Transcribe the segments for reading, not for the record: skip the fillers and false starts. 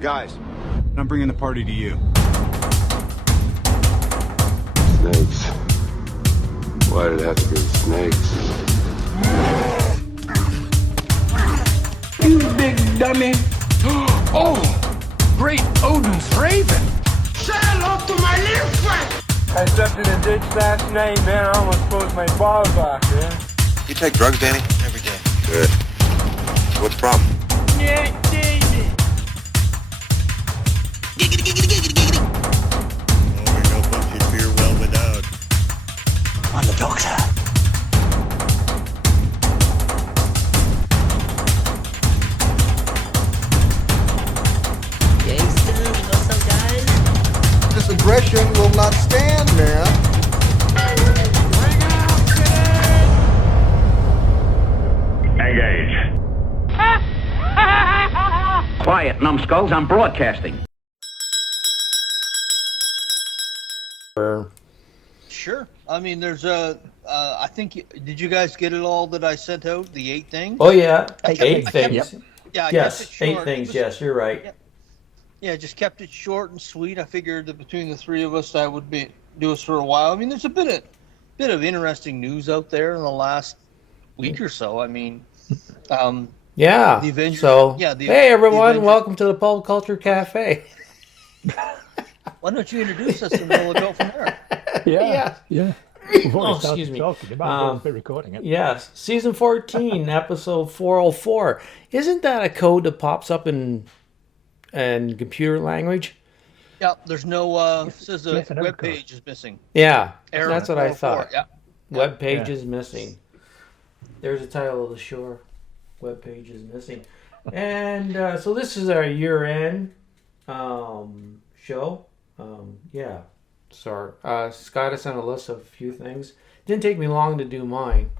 Guys, I'm bringing the party to you. Snakes. Why did it have to be snakes? You big dummy. Oh, great Odin's raven. Say hello to my little friend. I stepped in a ditch last night, man. I almost pulled my balls off, man. You take drugs, Danny? Every day. Good. What's the problem? Yeah, Daisy. Giggity, giggity, giggity, giggity. Oh, no bunch of beer well without. I'm the doctor. Gangsters, what's up, guys? This aggression will not stand, man. Engage. Quiet, numbskulls. I'm broadcasting. Sure. I mean, there's I think, did you guys get it all that I sent out? The 8 things? Oh yeah, I kept- eight I kept- things. Yeah, I Yes, kept it short. 8 things. It was- Yes, you're right. Yeah, just kept it short and sweet. I figured that between the three of us, that would do us for a while. I mean, there's a bit of interesting news out there in the last week or so. I mean, Yeah. The Avengers- So, yeah, hey everyone, Avengers- welcome to the Pulp Culture Cafe. why don't you introduce us and we'll go from there? Yeah. We've already Oh, started excuse me. talking. You might as well be recording it. Yes, season 14, episode 404. Isn't that a code that pops up in computer language? Yeah, there's no, it says the Yes, I know, web of course. page is missing. Yeah, Error that's what I 404, thought. Yeah. Web page Yeah. is missing. There's the title of the show. Web page is missing. And so this is our year-end show. Yeah. So Scott has sent a list of a few things. Didn't take me long to do mine.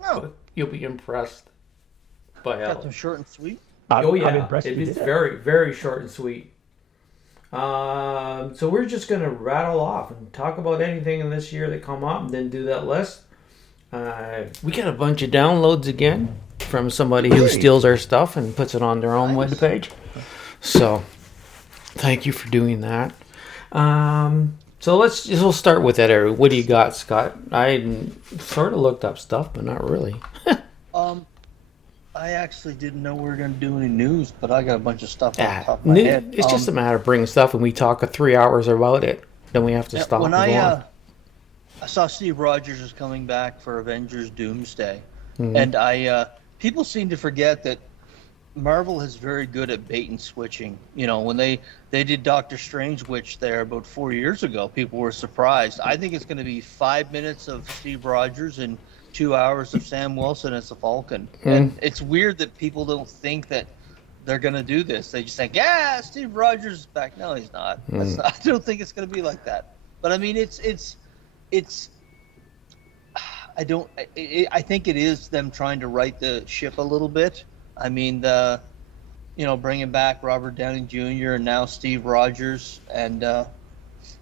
No, You'll be impressed by got how. them short and sweet. Oh yeah, I'm impressed it you is did it. very, very short and sweet. So we're just gonna rattle off and talk about anything in this year that come up, and then do that list. We get a bunch of downloads again from somebody who steals our stuff and puts it on their own web page. So thank you for doing that. So we'll start with that area. What do you got, Scott? I sort of looked up stuff, but not really. I actually didn't know we were going to do any news, but I got a bunch of stuff on the Yeah, top of my head. it's just a matter of bringing stuff, and we talk 3 hours about it. Then we have to stop. When and go on. I saw Steve Rogers is coming back for Avengers Doomsday, Mm-hmm. and people seem to forget that Marvel is very good at bait and switching. You know, when they did Doctor Strange Witch there about 4 years ago, people were surprised. I think it's going to be 5 minutes of Steve Rogers and 2 hours of Sam Wilson as the Falcon. And it's weird that people don't think that they're going to do this. They just think, yeah, Steve Rogers is back. No, he's not. I don't think it's going to be like that. But I mean, it's. I think it is them trying to right the ship a little bit. I mean, bringing back Robert Downey Jr. and now Steve Rogers, and I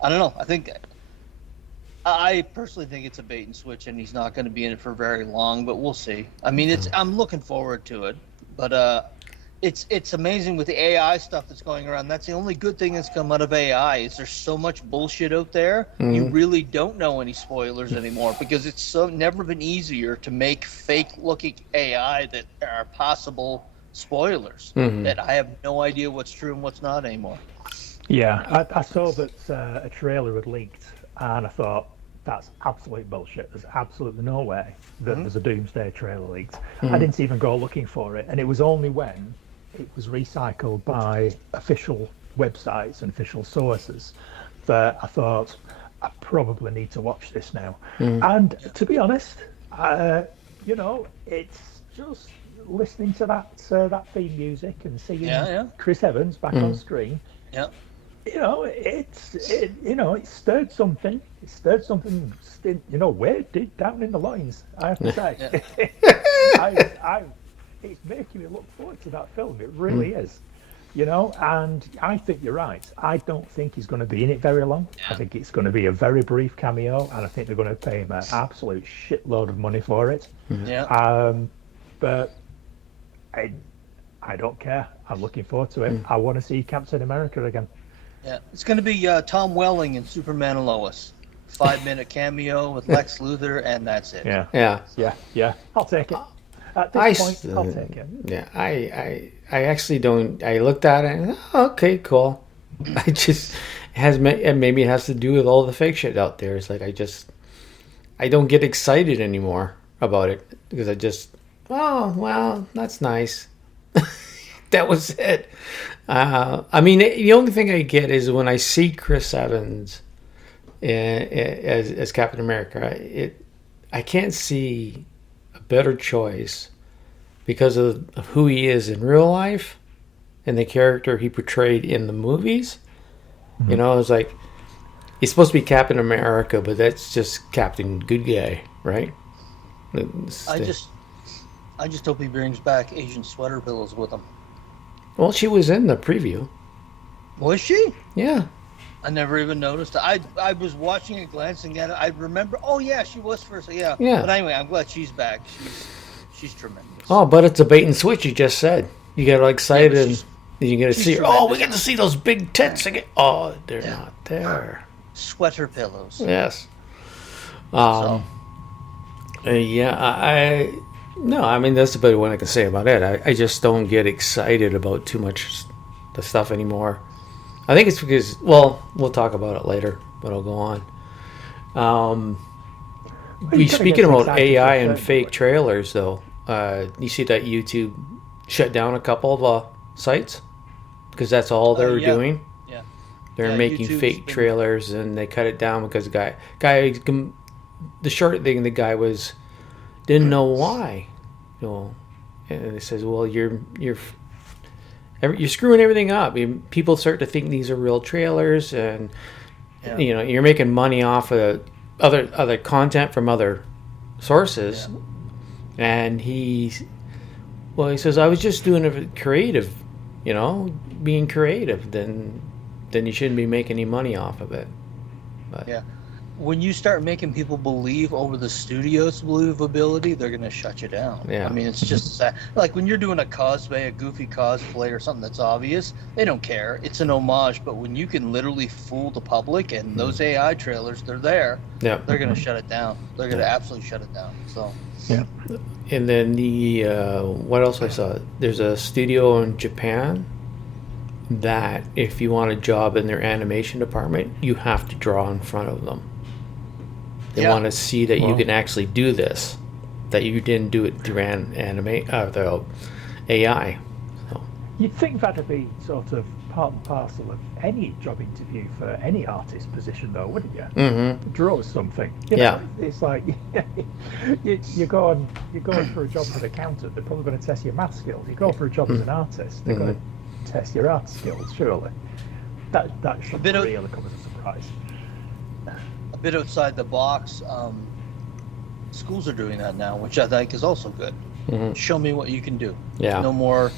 don't know. I personally think it's a bait and switch, and he's not going to be in it for very long. But we'll see. I mean, I'm looking forward to it, but it's amazing with the AI stuff that's going around. That's the only good thing that's come out of AI is there's so much bullshit out there. You really don't know any spoilers anymore because it's never been easier to make fake looking AI that are possible spoilers that I have no idea what's true and what's not anymore. Yeah, I saw that a trailer had leaked, and I thought, that's absolute bullshit. There's absolutely no way that there's a Doomsday trailer leaked. I didn't even go looking for it, and it was only when it was recycled by official websites and official sources that I thought, I probably need to watch this now. And to be honest, it's just listening to that theme music and seeing Chris Evans back on screen. Yeah. It stirred something. It stirred something, way deep down in the loins, I have to say. It's making me look forward to that film. It really is. And I think you're right. I don't think he's going to be in it very long. I think it's going to be a very brief cameo, and I think they're going to pay him an absolute shitload of money for it. Yeah. But I don't care. I'm looking forward to it. I want to see Captain America again. Yeah, it's going to be Tom Welling in Superman and Lois. 5-minute cameo with Lex Luthor, and that's it. Yeah. I'll take it. At this point, I'll take it. Yeah, I actually don't. I looked at it and okay, cool. I just maybe it has to do with all the fake shit out there. It's like I don't get excited anymore about it because well, that's nice. That was it. I mean, the only thing I get is when I see Chris Evans as Captain America. I can't see a better choice because of who he is in real life and the character he portrayed in the movies. Mm-hmm. You know, it's like he's supposed to be Captain America, but that's just Captain Good Guy, right? I just hope he brings back Asian sweater pillows with him. Well, she was in the preview. Was she? Yeah. I never even noticed. I was watching it, glancing at it. I remember. Oh yeah, she was first. Yeah. But anyway, I'm glad she's back. She's tremendous. Oh, but it's a bait and switch. You just said you get excited and you get to see. Tremendous. Oh, we get to see those big tits again. Oh, they're not there. Sweater pillows. Yes. No, I mean, that's about what I can say about it. I just don't get excited about too much the stuff anymore. I think it's because, well, we'll talk about it later, but I'll go on. Speaking about AI and fake trailers, though, you see that YouTube shut down a couple of sites because that's all they were doing. Yeah. They're making fake trailers, and they cut it down because the short thing, the guy didn't know why. You know, and it says, well, you're screwing everything up. People start to think these are real trailers, and you know, you're making money off of other content from other sources. And he says, I was just doing it creative, you know, being creative. Then you shouldn't be making any money off of it. But when you start making people believe over the studio's believability, they're going to shut you down. Yeah. I mean, it's just like when you're doing a cosplay, a goofy cosplay or something that's obvious, they don't care. It's an homage. But when you can literally fool the public and those AI trailers, they're there, they're going to shut it down. They're going to absolutely shut it down. So. Yeah. And then what else I saw? There's a studio in Japan that if you want a job in their animation department, you have to draw in front of them. They want to see that you can actually do this, that you didn't do it through the AI. So. You'd think that'd be sort of part and parcel of any job interview for any artist position, though, wouldn't you? Mm-hmm. Draw something. You know, it's like you're going for a job as an accountant. They're probably going to test your math skills. You go for a job as an artist. They're going to test your art skills. Surely, that should really come as a surprise. A bit outside the box. Schools are doing that now, which I think is also good. Mm-hmm. Show me what you can do. Yeah. No more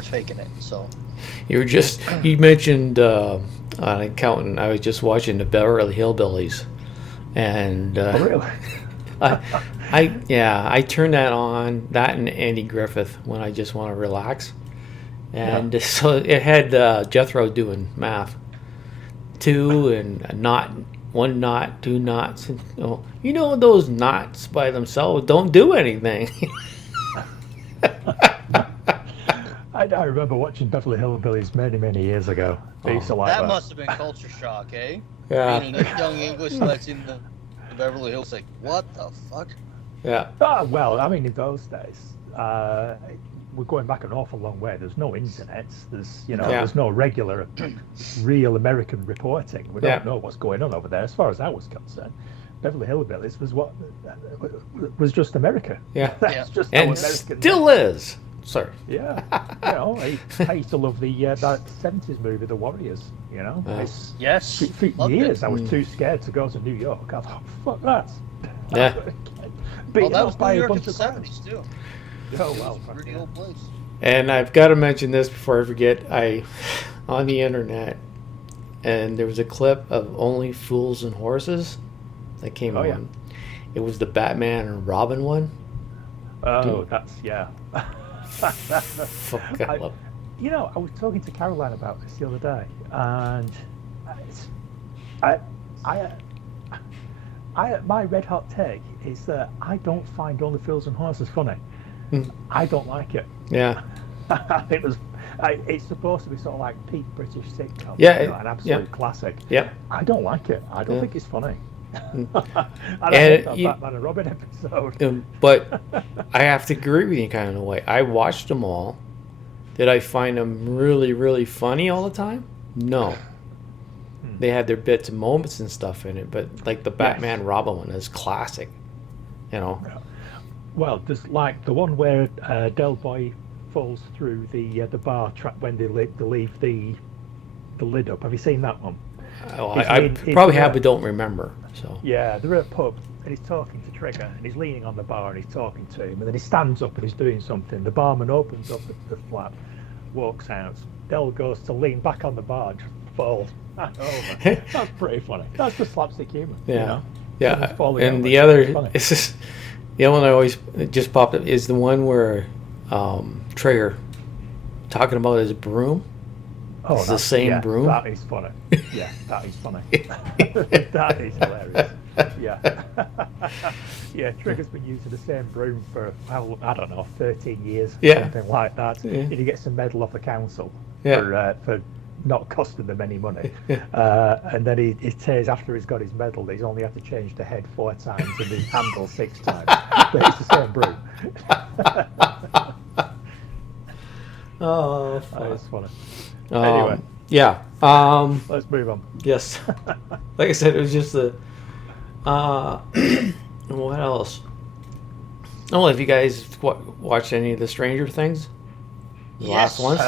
faking it. So. You mentioned an accountant. I was just watching the Beverly Hillbillies, and really? I turn that on, that and Andy Griffith, when I just want to relax. And so it had Jethro doing math. 2 and a knot, 1 knot, 2 knots. You know, those knots by themselves don't do anything. I remember watching Beverly Hillbillies many years ago. That must have been culture shock, eh? Yeah. Being a young English that's in the Beverly Hills, like, what the fuck? Yeah. Well, I mean, in those days, we're going back an awful long way. There's no internet. There's no regular, real American reporting. We don't know what's going on over there. As far as I was concerned, Beverly Hillbillies was just America. Yeah. That's just and American still is. Sorry. Yeah. I used to love that 70s movie, The Warriors. You know. Yes. For years, I was too scared to go to New York. I thought, fuck that. Yeah. Well, that was New York in the 70s too. Oh well. Pretty old place. And I've got to mention this before I forget. On the internet, and there was a clip of Only Fools and Horses that came on. Yeah. It was the Batman and Robin one. Oh, that's Fuck, I love. You know, I was talking to Caroline about this the other day, and my red hot take is that I don't find Only Fools and Horses funny. I don't like it. Yeah. It's supposed to be sort of like peak British sitcom. Yeah, you know, an absolute classic. Yeah. I don't like it. I don't think it's funny. And I love that Batman and Robin episode. But I have to agree with you kind of in a way. I watched them all. Did I find them really, really funny all the time? No. They had their bits and moments and stuff in it, but like the Batman Robin one is classic. You know. Well, there's like the one where Del Boy falls through the bar when they leave the lid up. Have you seen that one? I probably have, but don't remember. So yeah, they're at a pub and he's talking to Trigger and he's leaning on the bar and he's talking to him, and then he stands up and he's doing something. The barman opens up the flap, walks out. Del goes to lean back on the bar, just falls over. That's pretty funny. That's the slapstick humor. Yeah, you know? yeah. And the other, it's just, the other one I always just popped up is the one where Trigger talking about his broom. Oh, it's the same broom. That is funny. Yeah, that is funny. That is hilarious. Yeah. Yeah, Trigger's been using the same broom for, I don't know, 13 years, something like that. Yeah. And he gets a medal off the council for not costing them any money. And then he says after he's got his medal, he's only had to change the head 4 times and the handle 6 times. But it's the same broom. Oh, that's funny. Anyway. Yeah. Let's move on. Yes. Like I said, it was just the... what else? Oh, have you guys watched any of the Stranger Things? The last ones?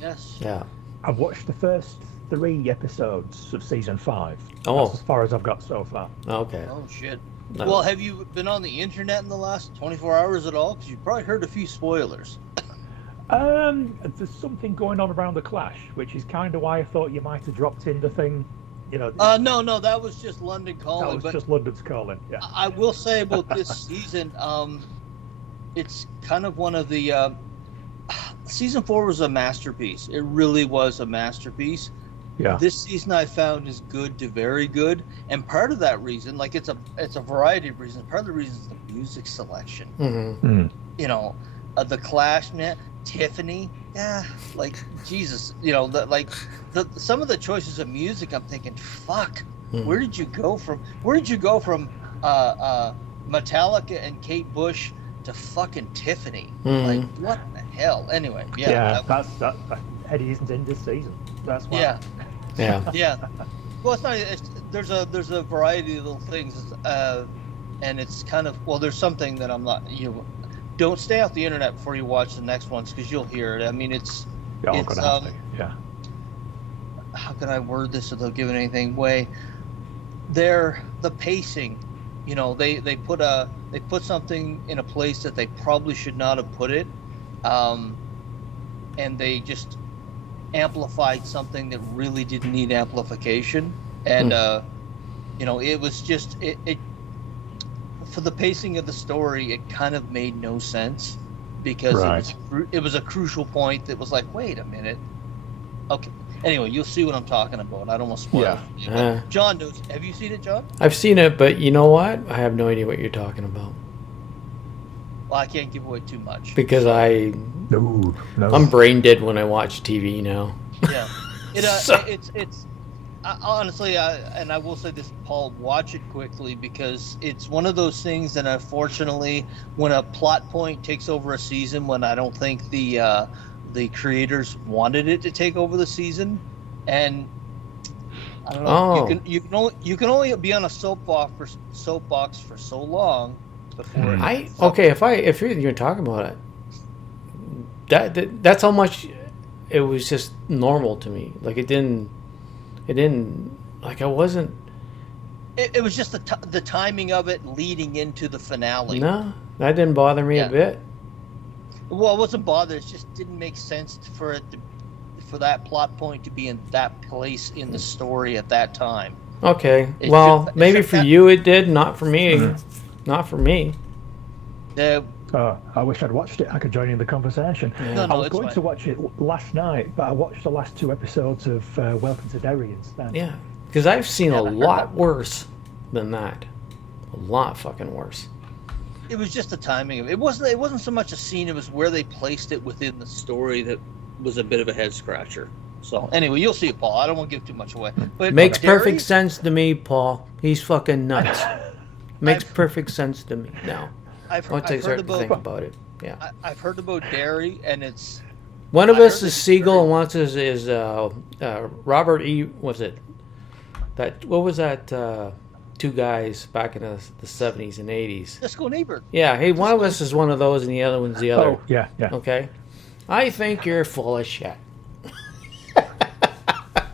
Yes. Yeah. I've watched the first 3 episodes of season 5. Oh. That's as far as I've got so far. Okay. Oh, shit. No. Well, have you been on the internet in the last 24 hours at all? Because you've probably heard a few spoilers. There's something going on around the Clash, which is kind of why I thought you might have dropped in the thing. You know. No, that was just London calling. That was just London's calling. Yeah. I will say about this season, it's kind of one of the. Season 4 was a masterpiece. It really was a masterpiece. Yeah. This season I found is good to very good, and part of that reason, like it's a variety of reasons. Part of the reason is the music selection. Mm-hmm. You know, the Clash, man. Tiffany, like Jesus, you know, some of the choices of music, I'm thinking, fuck, where did you go from Metallica and Kate Bush to fucking Tiffany? Like, what the hell? Anyway, that's Eddie isn't in this season. That's why. Yeah. Well, it's not. There's a variety of little things, and it's kind of there's something that I'm not. Don't stay off the internet before you watch the next ones because you'll hear it. I mean, it's How can I word this without giving anything away? The pacing, you know, they put something in a place that they probably should not have put it, and they just amplified something that really didn't need amplification, and you know, it was just it. For the pacing of the story, it kind of made no sense because it was a crucial point that was like, wait a minute. Okay. Anyway, you'll see what I'm talking about. I don't want to spoil it. John knows. Have you seen it, John? I've seen it, but you know what? I have no idea what you're talking about. Well, I can't give away too much. Because I'm brain dead when I watch TV now. Yeah. It's honestly, and I will say this, Paul, watch it quickly because it's one of those things that unfortunately, when a plot point takes over a season, when I don't think the creators wanted it to take over the season, and I don't know, you can only be on a soapbox for so long before. If you're talking about it, that's how much it was just normal to me. Like it didn't like I wasn't. It was just the timing of it leading into the finale. No, that didn't bother me a bit. Well, it wasn't bothered. It just didn't make sense for that plot point to be in that place in the story at that time. Okay, maybe for you it did, not for me. Not for me. Because Oh, I wish I'd watched it. I could join in the conversation. No, I was it's going fine. to watch it last night, but I watched the last 2 episodes of Welcome to Derry instead. Yeah, because I've seen a Haven't heard lot that. worse than that. A lot fucking worse. It was just the timing of it. It wasn't so much a scene, it was where they placed it within the story that was a bit of a head scratcher. So anyway, you'll see it, Paul. I don't want to give too much away. But Makes Derry- perfect sense to me, Paul. He's fucking nuts. Makes perfect sense to me now. Once I start to think about it. Yeah. I've heard about Derry, and it's One of I us heard is it's Siegel, very- and one of us is Robert E. Was it that? What was that? 2 guys back in the 70s and 80s. Disco Neighbor. Yeah. Hey, one of us is one of those, and the other one's the other. Oh, yeah. Okay. I think you're full of shit.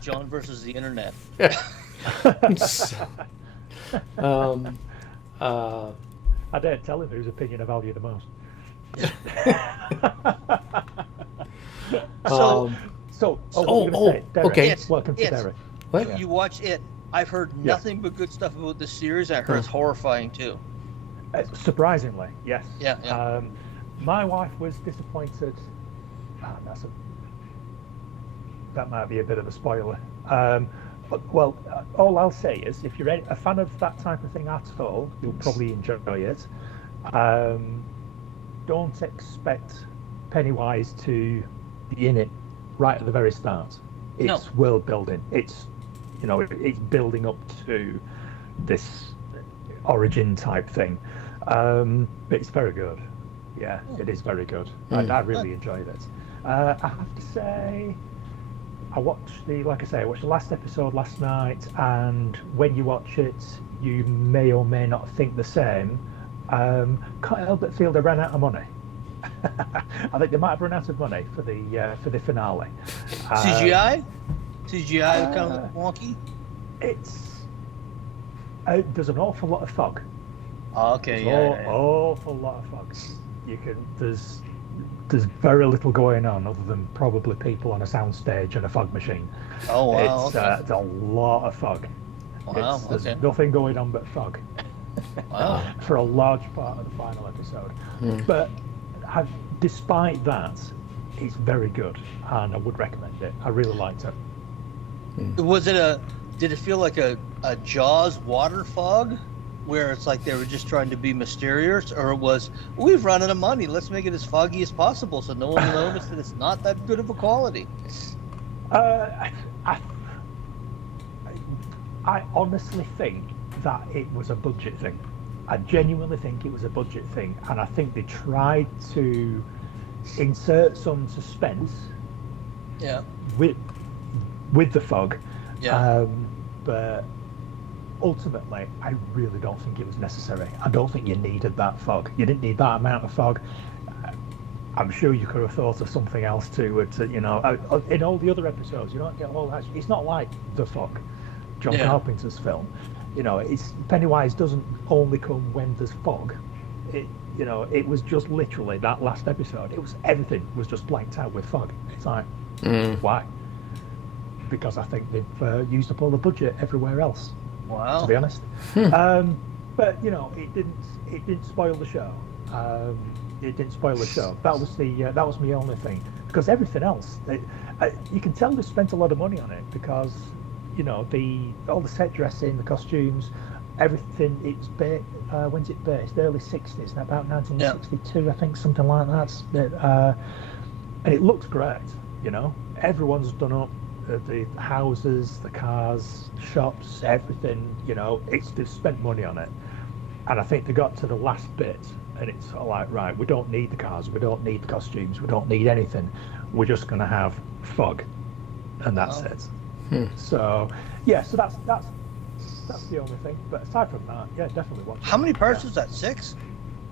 John versus the internet. I dare tell him whose opinion I value the most. So what were you gonna say? Derry. okay. Welcome to It. Derry. What? You watch it. I've heard nothing but good stuff about this series. I heard it's horrifying too. Surprisingly, yes. Yeah. My wife was disappointed. That might be a bit of a spoiler. Well, all I'll say is, if you're a fan of that type of thing at all, you'll probably enjoy it. Don't expect Pennywise to be in it right at the very start. It's world building. It's it's building up to this origin type thing. It's very good. Yeah, it is very good. I really enjoyed it. I have to say, I watched the last episode last night, and when you watch it, you may or may not think the same. Can't help but feel they ran out of money. I think they might have run out of money for the finale. CGI kind of wonky. There's an awful lot of fog. Okay, Awful lot of fog. There's very little going on other than probably people on a soundstage and a fog machine. Oh wow, It's a lot of fog. Wow, There's okay. nothing going on but fog. Wow. For a large part of the final episode. But despite that, it's very good, and I would recommend it. I really liked it. Did it feel like a Jaws water fog, where it's like they were just trying to be mysterious, or it was, we've run out of money, let's make it as foggy as possible so no one will notice that it's not that good of a quality? I honestly think that it was a budget thing. I genuinely think it was a budget thing, and I think they tried to insert some suspense Yeah. with the fog. Yeah. But ultimately, I really don't think it was necessary. I don't think you needed that fog. You didn't need that amount of fog. I'm sure you could have thought of something else to in all the other episodes. You don't get all that. It's not like The Fog, John Carpenter's film. It's Pennywise doesn't only come when there's fog. It was just literally that last episode. Everything was just blanked out with fog. It's like, why? Because I think they've used up all the budget everywhere else. Wow. To be honest, but it didn't spoil the show. It didn't spoil the show. That was my only thing, because everything else, you can tell they spent a lot of money on it, because all the set dressing, the costumes, everything. When's it based? The early 60s, about 1962, I think, something like that. And it looks great. Everyone's done up. The houses, the cars, shops, everything, they've spent money on it. And I think they got to the last bit, and it's sort of like, right, we don't need the cars, we don't need the costumes, we don't need anything. We're just going to have fog, and that's it. So, yeah, so that's the only thing. But aside from that, yeah, definitely watch it. How many parts was that? 6?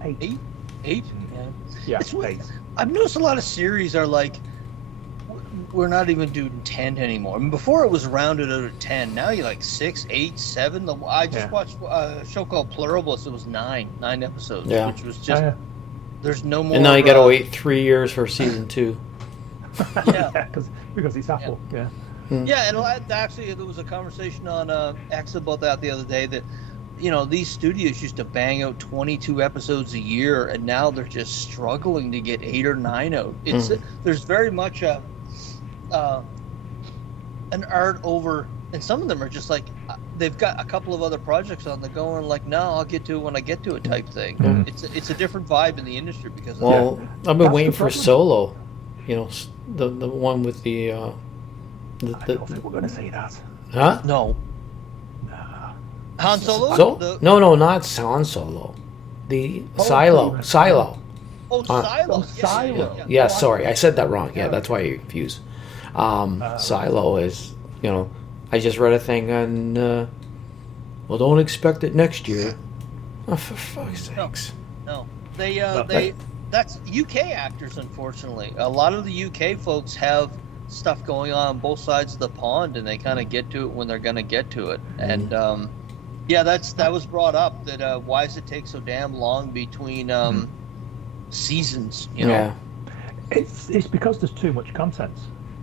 8. 8? Yeah, It's weird. 8. I've noticed a lot of series are like, we're not even doing 10 anymore. I mean, before it was rounded out of 10. Now you're like 6, 8, 7. I just watched a show called Pluribus. It was 9 episodes, which was just there's no more. And now you got to wait 3 years for season 2. Yeah, because it's Apple. Yeah. Yeah, and actually there was a conversation on X about that the other day, that these studios used to bang out 22 episodes a year, and now they're just struggling to get 8 or 9 out. There's very much an art over, and some of them are just like they've got a couple of other projects on the go, and like, no, I'll get to it when I get to it type thing. It's a different vibe in the industry because of that. I've been waiting for Solo, the one with the. I don't think we're going to see that. Huh? No. Han Solo? No, not Han Solo. The Silo. Silo. Oh, Silo. Silo. Yeah, sorry, I said that wrong. Yeah, that's why you're confused. Silo is, I just read a thing on, well, don't expect it next year. Oh, for fuck's sakes. No. That's UK actors, unfortunately. A lot of the UK folks have stuff going on both sides of the pond, and they kind of get to it when they're going to get to it. And that was brought up, that why does it take so damn long between seasons? Yeah, it's because there's too much content.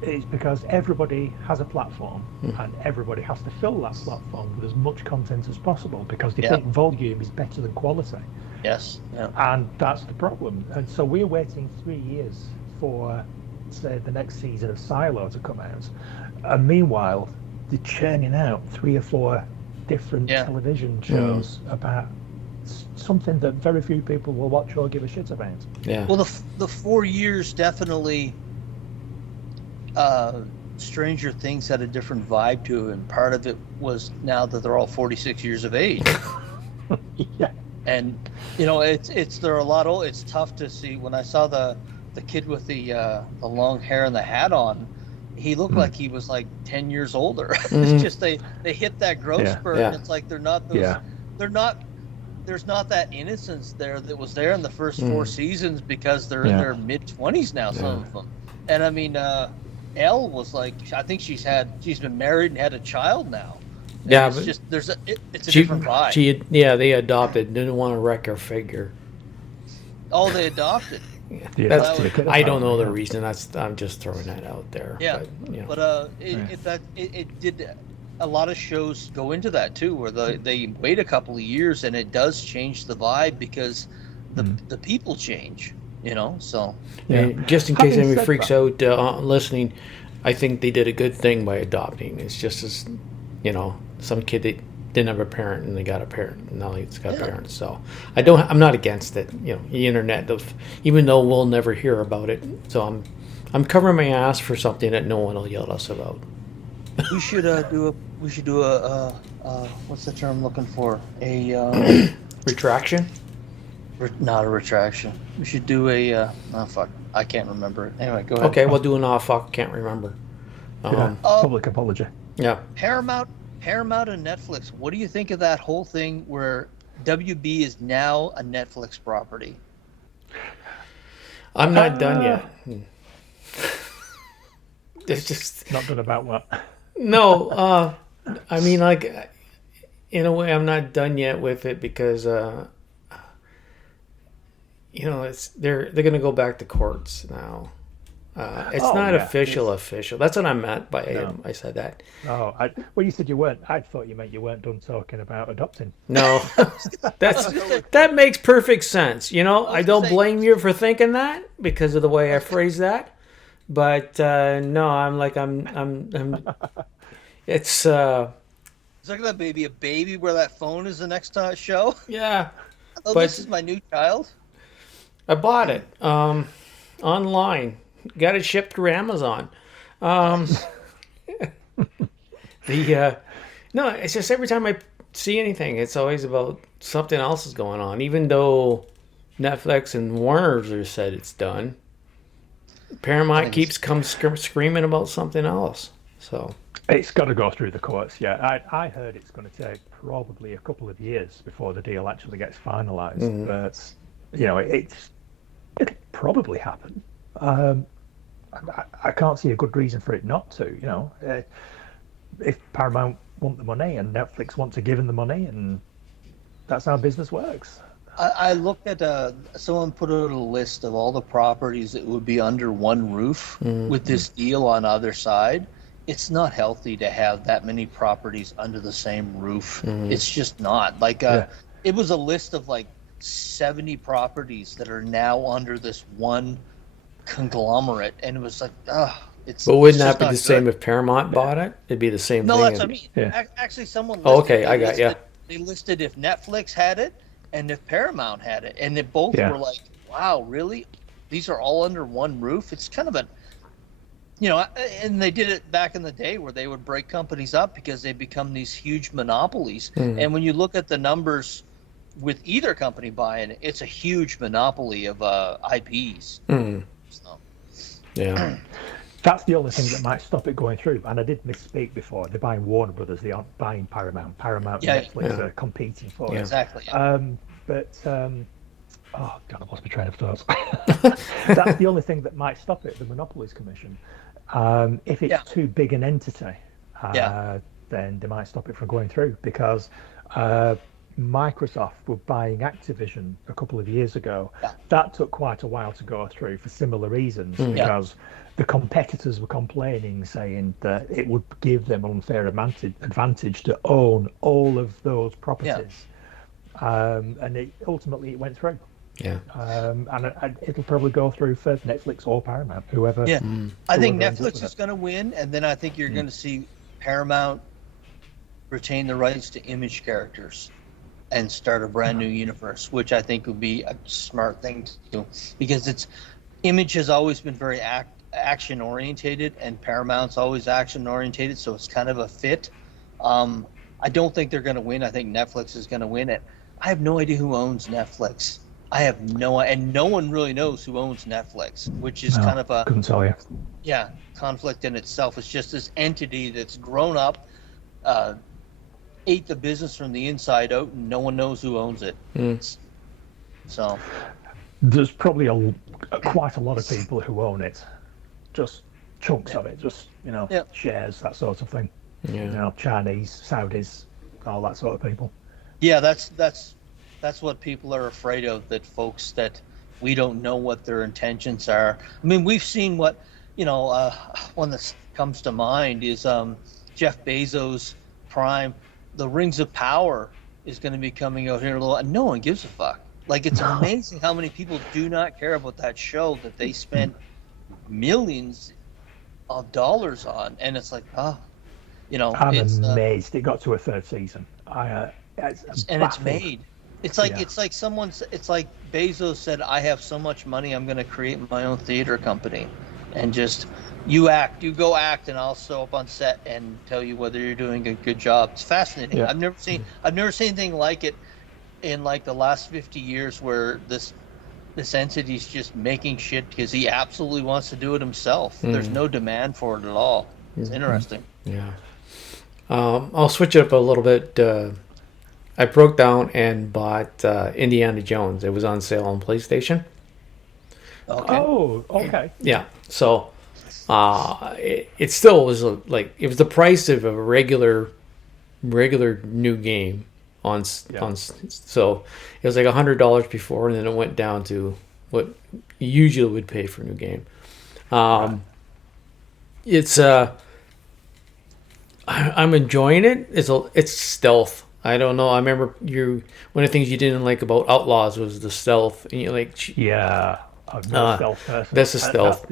It's because everybody has a platform, and everybody has to fill that platform with as much content as possible because they think volume is better than quality. Yes. Yeah. And that's the problem. And so we're waiting 3 years for, say, the next season of Silo to come out. And meanwhile, they're churning out 3 or 4 different television shows about something that very few people will watch or give a shit about. Yeah. Well, the 4 years definitely, Stranger Things had a different vibe to it, and part of it was now that they're all 46 years of age. Yeah. And they're a lot old. It's tough to see. When I saw the kid with the long hair and the hat on, he looked like he was like 10 years older. It's just they hit that growth spurt, and it's like they're not those. They're not. There's not that innocence there that was there in the first 4 seasons because they're in their mid-20s now. Some of them, and I mean, Elle was like, I think she's been married and had a child now. Yeah, it's just it's a different vibe. They adopted. Didn't want to wreck her figure. Oh, they adopted. I don't know the reason. I'm just throwing that out there. Yeah, but it did. A lot of shows go into that too, where they wait a couple of years, and it does change the vibe because the people change. So. And just in case anybody freaks out listening, I think they did a good thing by adopting. It's just as, some kid that didn't have a parent and they got a parent, and now he's got parents. So I'm not against it. The internet, even though we'll never hear about it. So I'm covering my ass for something that no one will yell at us about. We should do a what's the term I'm looking for? A retraction. Not a retraction. We should do a fuck. I can't remember it. Anyway, go ahead. Okay, we'll do an fuck. Can't remember. Public apology. Yeah. Paramount and Netflix. What do you think of that whole thing where WB is now a Netflix property? I'm not done yet. It's just not done about what? No, I mean, like, in a way, I'm not done yet with it because they're going to go back to courts now. It's not official. That's what I meant by I said that. Oh, well, you said you weren't. I thought you meant you weren't done talking about adopting. No, that makes perfect sense. I don't blame you for thinking that because of the way I phrased that. But no, I'm it's. Is that gonna be a baby where that phone is the next show? Yeah. Oh, this is my new child. I bought it online. Got it shipped through Amazon. No, it's just every time I see anything, it's always about something else is going on. Even though Netflix and Warner's have said it's done, Paramount keeps screaming about something else. So it's got to go through the courts. Yeah, I heard it's going to take probably a couple of years before the deal actually gets finalised. But it'll probably happen. I can't see a good reason for it not to. If Paramount want the money and Netflix want to give them the money, and that's how business works. I looked at someone put out a list of all the properties that would be under one roof with this deal on either side. it's not healthy to have that many properties under the same roof. Mm-hmm. It's just not. Like it was a list of like 70 properties that are now under this one conglomerate, and it was like, it's. But wouldn't it's just that be not the same good. if Paramount bought it? It'd be the same No, thing. that's what I mean. Yeah. Actually, someone listed, Oh, okay, I got you. They listed if Netflix had it and if Paramount had it, and they both Yeah. were like, "Wow, really? These are all under one roof?" It's kind of a, and they did it back in the day where they would break companies up because they become these huge monopolies. And when you look at the numbers with either company buying it, it's a huge monopoly of IPs. So. Yeah. That's the only thing that might stop it going through. And I did misspeak before. They're buying Warner Brothers. They aren't buying Paramount. Paramount and Netflix are competing for it. Exactly. Oh God, I lost my train of thought. That's the only thing that might stop it. The Monopolies Commission. If it's too big an entity, then they might stop it from going through because Microsoft were buying Activision a couple of years ago. That took quite a while to go through for similar reasons because the competitors were complaining, saying that it would give them unfair advantage to own all of those properties. And ultimately it went through. Yeah. And it'll probably go through for Netflix or Paramount, whoever. Yeah. I think whoever ends up Netflix with is it. going to win, and then I think you're going to see Paramount retain the rights to image characters and start a brand new universe, which I think would be a smart thing to do because Image has always been very action orientated, and Paramount's always action orientated, so it's kind of a fit. I don't think they're going to win. I think Netflix is going to win it. I have no idea who owns Netflix. And no one really knows who owns Netflix, which is kind of a couldn't tell you. conflict in itself. It's just this entity that's grown up, ate the business from the inside out, and no one knows who owns it. So there's probably quite a lot of people who own it, just chunks of it, just shares, that sort of thing. Chinese, Saudis, all that sort of people. Yeah, that's what people are afraid of. That folks that we don't know what their intentions are. I mean, we've seen what one that comes to mind is Jeff Bezos' Prime. The Rings of Power is going to be coming out here in a little, and no one gives a fuck. Like, it's amazing how many people do not care about that show that they spent millions of dollars on, and it's like, I'm amazed it got to a third season. It's made. It's like it's like Bezos said, I have so much money, I'm going to create my own theater company, and just you go act, and I'll show up on set and tell you whether you're doing a good job. It's fascinating. Yeah. I've never seen anything like it in like the last 50 years, where this entity's just making shit because he absolutely wants to do it himself. There's no demand for it at all. It's interesting. Yeah. I'll switch it up a little bit. I broke down and bought Indiana Jones. It was on sale on PlayStation. Okay. Oh, okay. Yeah. So it still was it was the price of a regular new game so it was like $100 before, and then it went down to what you usually would pay for a new game. It's I'm enjoying it. It's stealth. I don't know. I remember one of the things you didn't like about Outlaws was the stealth. And you're like, I'm not a stealth person. This is stealth.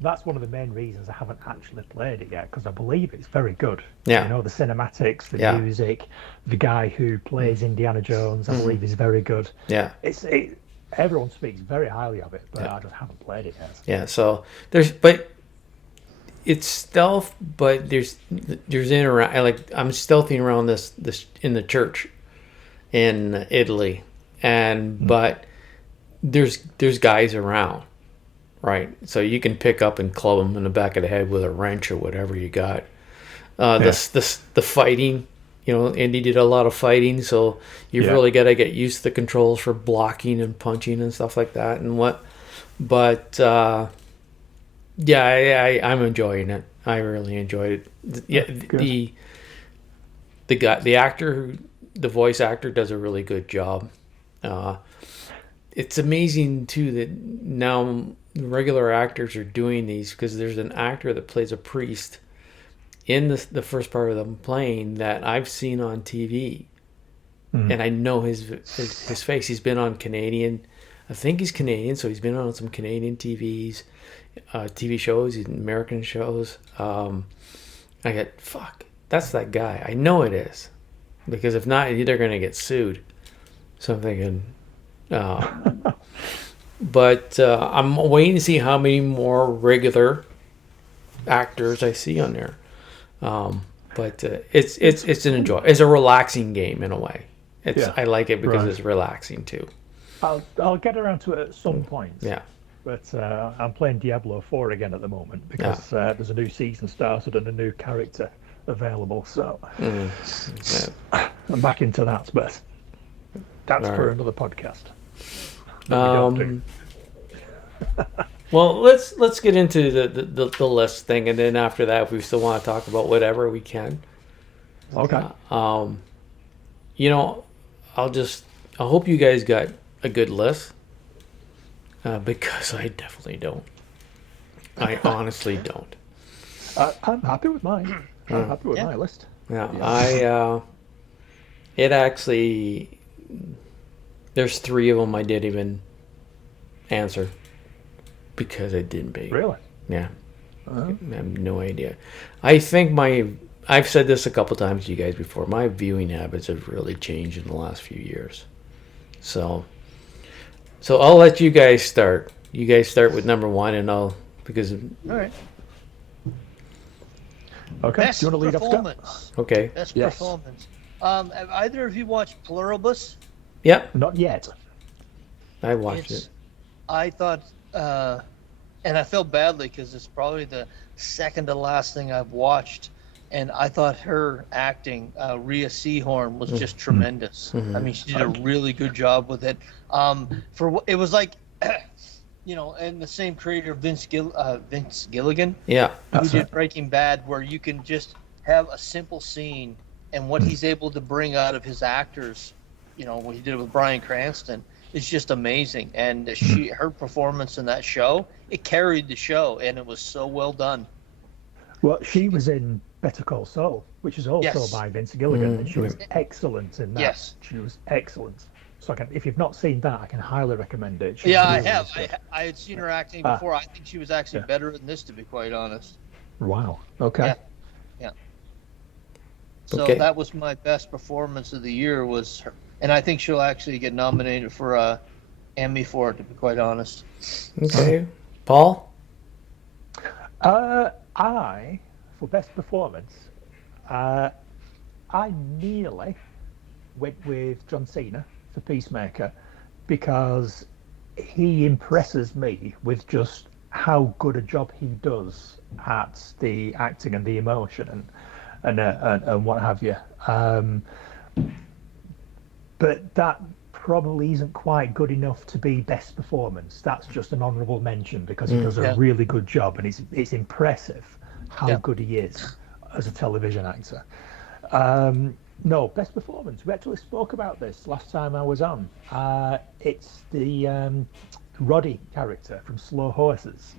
That's one of the main reasons I haven't actually played it yet, because I believe it's very good. Yeah. The cinematics, the music, the guy who plays Indiana Jones, I believe is very good. Yeah. Everyone speaks very highly of it, but I just haven't played it yet. Yeah. So it's stealth, but there's I'm stealthing around this in the church in Italy, but there's guys around. Right, so you can pick up and club them in the back of the head with a wrench or whatever you got. The fighting, Andy did a lot of fighting, so you've really got to get used to the controls for blocking and punching and stuff like that. But I'm enjoying it. I really enjoyed it. Yeah, the voice actor does a really good job. It's amazing too that now regular actors are doing these, because there's an actor that plays a priest in the first part of them playing that I've seen on TV, and I know his face. He's been on Canadian. I think he's Canadian, so he's been on some Canadian TV shows, American shows. I get fuck. That's that guy. I know it is, because if not, they're gonna get sued. So I'm thinking. But I'm waiting to see how many more regular actors I see on there. But it's an enjoy. It's a relaxing game in a way. I like it because it's relaxing too. I'll get around to it at some point. Yeah. But I'm playing Diablo 4 again at the moment because there's a new season started and a new character available. So I'm back into that, but that's for another podcast. Well, let's get into the list thing, and then after that, if we still want to talk about whatever, we can. Okay. You know, I hope you guys got a good list, because I definitely don't. I honestly don't. I'm happy with mine. I'm happy with my list. Yeah. It actually, there's 3 of them I didn't even answer because I didn't pay. Really? Yeah. I have no idea. I think I've said this a couple times to you guys before. My viewing habits have really changed in the last few years. So I'll let you guys start. You guys start with number 1, and all right. Okay. Best Do you want to lead performance. up? Okay. Best performance. Have either of you watched Pluribus? Yep. Not yet. I watched it. I thought, and I felt badly because it's probably the second to last thing I've watched, and I thought her acting, Rhea Seehorn, was just tremendous. I mean, she did a really good job with it. It was like, and the same creator, Vince Gilligan, who did Breaking Bad, where you can just have a simple scene, and what he's able to bring out of his actors, what he did with Bryan Cranston, is just amazing. And her performance in that show, it carried the show, and it was so well done. Well, she was in Better Call Saul, which is also by Vince Gilligan, and she was excellent in that. Yes. She was excellent. So if you've not seen that, I can highly recommend it. I have. I had seen her acting before. I think she was actually better than this, to be quite honest. Wow. Okay. Yeah. So that was my best performance of the year, was her. And I think she'll actually get nominated for an Emmy for it, to be quite honest. Okay. Paul? For best performance, I nearly went with John Cena for Peacemaker, because he impresses me with just how good a job he does at the acting and the emotion and what have you. But that probably isn't quite good enough to be best performance. That's just an honourable mention, because he does a really good job, and it's impressive how good he is as a television actor. No, best performance. We actually spoke about this last time I was on. It's the Roddy character from Slow Horses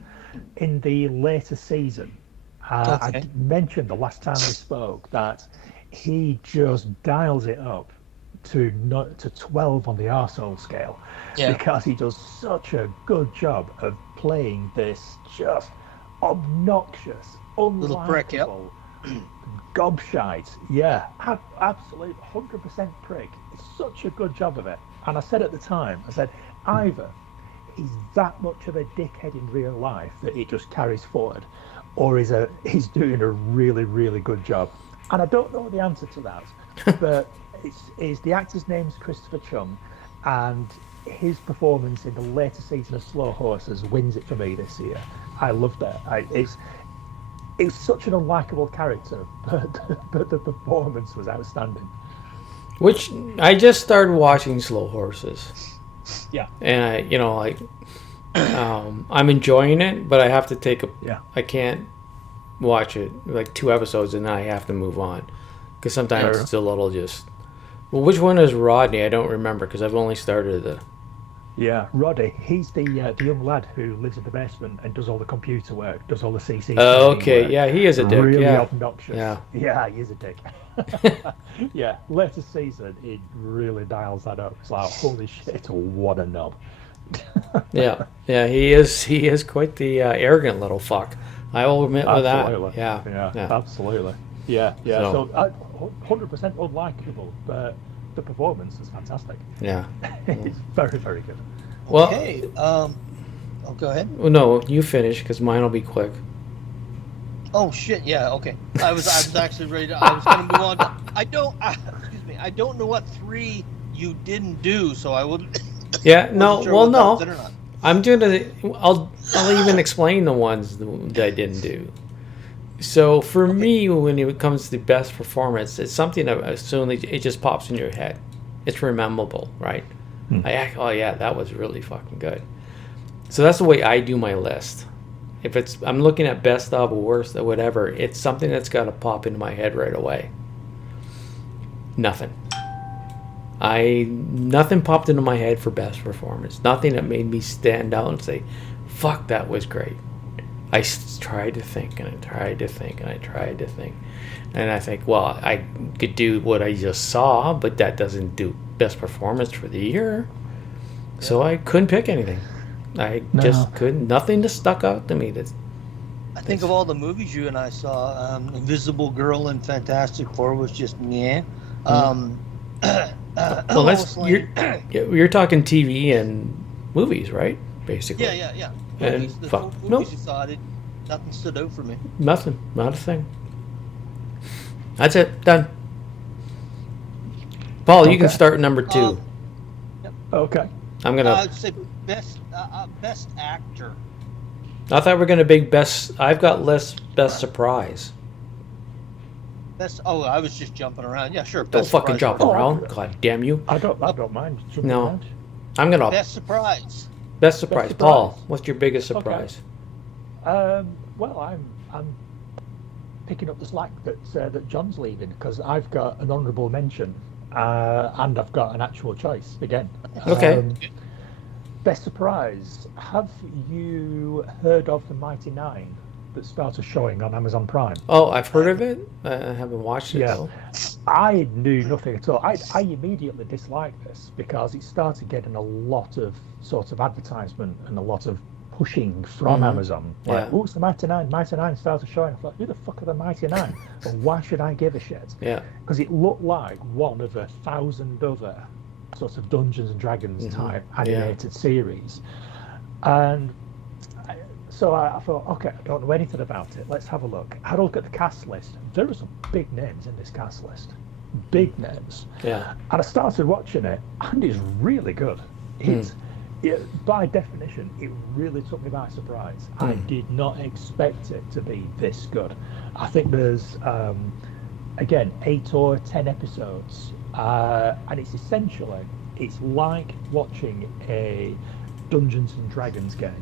in the later season. I mentioned the last time we spoke that he just dials it up to 12 on the arsehole scale, because he does such a good job of playing this just obnoxious, unlikable, gobshite. Absolute 100% prick. It's such a good job of it. And I said at the time, either he's that much of a dickhead in real life that it just carries forward, or he's doing a really, really good job. And I don't know the answer to that, but the actor's name's Christopher Chung, and his performance in the later season of Slow Horses wins it for me this year. I loved it. It's such an unlikable character, but the performance was outstanding. Which I just started watching Slow Horses. Yeah. And I'm enjoying it, but I have to I can't watch it like 2 episodes and then I have to move on, because sometimes it's a little just. Well, which one is Rodney? I don't remember, because I've only started Yeah, Roddy. He's the young lad who lives in the basement and does all the computer work, does all the Oh, CCTV okay. work. Yeah, he is a dick. Really Yeah. obnoxious. Yeah. Yeah, he is a dick. Yeah, later season, it really dials that up. It's like, holy shit, what a knob. Yeah. Yeah, he is. He is quite the arrogant little fuck. I will admit with that. Absolutely. Yeah. Yeah, Yeah. absolutely. Yeah, yeah. So- So, 100% unlikable, but the performance is fantastic. Yeah. It's very, very good. Well, Okay. Go ahead. no, you finish because mine will be quick. Oh shit! Yeah. Okay. I was actually ready. I was going to move on. I don't. Excuse me. I don't know what 3 you didn't do, so I wouldn't. Yeah. No. wasn't sure Well, what that no. was in or not. I'm doing the. I'll even explain the ones that I didn't do. So for me, when it comes to best performance, it's something that as soon as it just pops in your head. It's rememberable, right? Oh yeah, that was really fucking good. So that's the way I do my list. If I'm looking at best of or worst or whatever, it's something that's got to pop into my head right away. Nothing. Nothing popped into my head for best performance. Nothing that made me stand out and say, "Fuck, that was great." I tried to think and I tried to think and I tried to think, and I think, well, I could do what I just saw, but that doesn't do best performance for the year. So I couldn't pick anything. I just couldn't. Nothing just stuck out to me. I think of all the movies you and I saw, Invisible Girl and Fantastic Four was just yeah. Well, you're talking TV and movies, right? Basically. Yeah. And Movies, the fuck, movies nope. you saw, nothing stood out for me. Nothing. Not a thing. That's it. Done. Paul, you can start number 2. Okay. I'm gonna. I'd say best actor. I thought we were gonna be best. I've got list best surprise. Oh, I was just jumping around. Yeah, sure. Don't Best fucking surprise. jump around. God damn you. I don't mind. jumping No. around. I'm gonna Best surprise. best surprise. surprise. Paul, what's your biggest surprise? Well, I'm picking up the slack that John's leaving because I've got an honourable mention and I've got an actual choice again. Okay. Best surprise. Have you heard of the Mighty Nine that started showing on Amazon Prime? Oh, I've heard of it. I haven't watched it though. I knew nothing at all. I immediately disliked this because it started getting a lot of sort of advertisement and a lot of pushing from Amazon. Like, Yeah. it's the Mighty Nine. Mighty Nine started showing. I thought, who the fuck are the Mighty Nine? And why should I give a shit? Yeah. Because it looked like one of 1,000 other sort of Dungeons and Dragons type animated series. And so I thought, okay, I don't know anything about it. Let's have a look. I had a look at the cast list. There are some big names in this cast list. Big names. Yeah. And I started watching it, and it's really good. It's, by definition, it really took me by surprise. I did not expect it to be this good. I think there's, again, 8 or 10 episodes. And it's like watching a Dungeons and Dragons game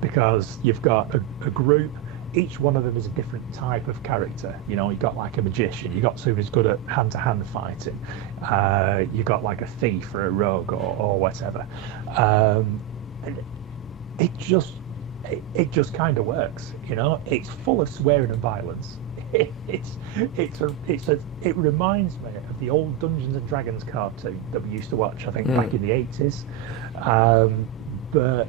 because you've got a group, each one of them is a different type of character. You know, you've got like a magician, you've got someone who's good at hand-to-hand fighting, you've got like a thief or a rogue or whatever. And it just kind of works, you know. It's full of swearing and violence. It reminds me of the old Dungeons and Dragons cartoon that we used to watch, I think back in the 80s, but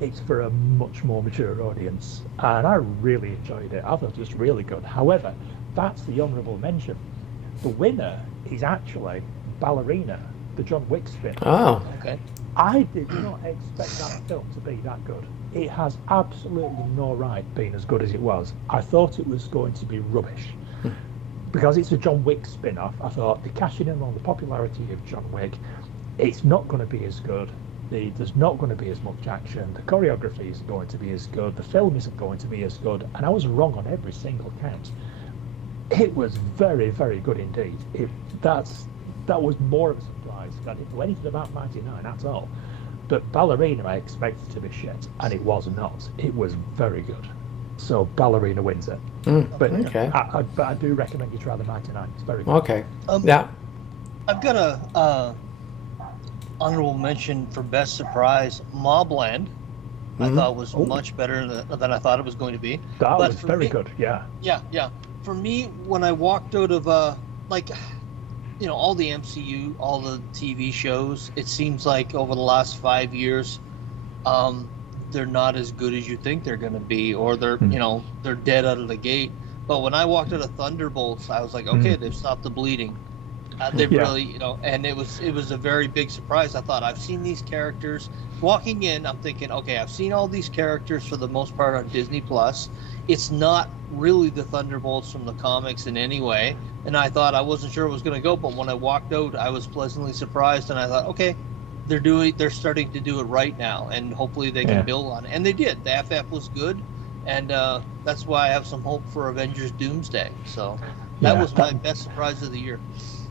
it's for a much more mature audience, and I really enjoyed it. I thought it was really good. However, that's the honourable mention. The winner is actually Ballerina, the John Wick spin. Oh. Okay. I did not expect that film to be that good. It has absolutely no right being as good as it was. I thought it was going to be rubbish. Because it's a John Wick spin-off, I thought they're cashing in on the popularity of John Wick. It's not going to be as good. There's not going to be as much action. The choreography isn't going to be as good. The film isn't going to be as good. And I was wrong on every single count. It was very, very good indeed. That was more of a surprise. I didn't know anything about 99 at all. But Ballerina I expected to be shit, and it was not. It was very good. So Ballerina wins it. But okay. I do recommend you try the 99. It's very good. Okay. Yeah. I've got a honorable mention for best surprise, Mobland. I thought was much better than I thought it was going to be. That But was for very me- good. Yeah. Yeah. For me, when I walked out of like, all the MCU, all the TV shows, it seems like over the last 5 years, they're not as good as you think they're going to be, or they're they're dead out of the gate. But when I walked out of Thunderbolts, I was like, okay, they've stopped the bleeding. They've really, and it was a very big surprise. I thought, I've seen these characters. Walking in, I'm thinking, okay, I've seen all these characters for the most part on Disney Plus. It's not really the Thunderbolts from the comics in any way, and I thought, I wasn't sure it was going to go, but when I walked out, I was pleasantly surprised, and I thought, okay, they're starting to do it right now, and hopefully they can build on it. And they did. The FF was good, and that's why I have some hope for Avengers Doomsday. So that was my best surprise of the year.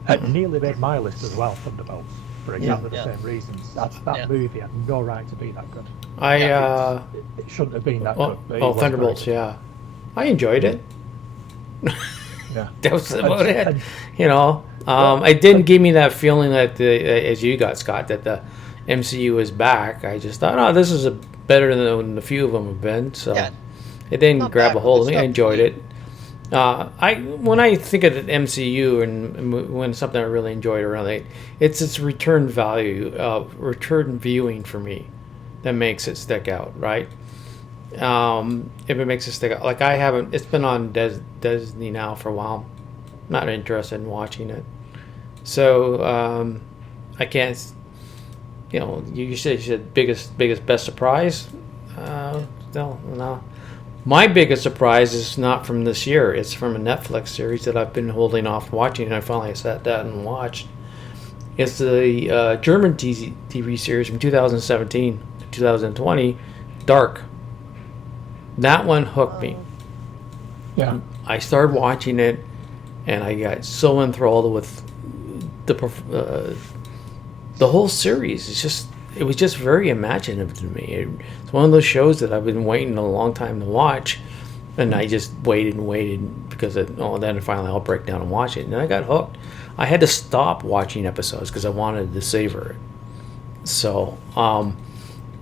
It nearly made my list as well, Thunderbolts, for exactly the same reasons. That movie had no right to be that good. It shouldn't have been that good. But it was Thunderbolts, yeah. I enjoyed it. Yeah. That was about it. It didn't give me that feeling that, as you got, Scott, that the MCU is back. I just thought, this is better than a few of them have been. So it didn't grab a hold of me. I enjoyed it. When I think of the MCU and when something I really enjoyed around it, it's its return value, return viewing for me that makes it stick out, right? If it makes it stick out, like it's been on Disney now for a while. Not interested in watching it, so I can't. You said biggest best surprise. No. My biggest surprise is not from this year. It's from a Netflix series that I've been holding off watching, and I finally sat down and watched. It's the German TV series from 2017 to 2020, Dark. That one hooked me. Yeah. I started watching it, and I got so enthralled with the whole series. It was just very imaginative to me. It's one of those shows that I've been waiting a long time to watch, and I just waited and waited because then finally I'll break down and watch it. And I got hooked. I had to stop watching episodes because I wanted to savor it. So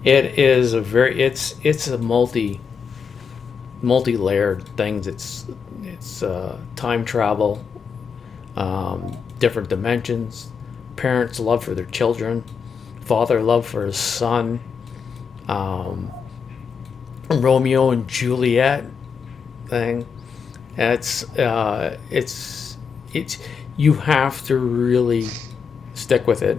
it is it's a multi-layered thing. It's time travel, different dimensions, parents' love for their children, father love for his son, Romeo and Juliet thing. It's you have to really stick with it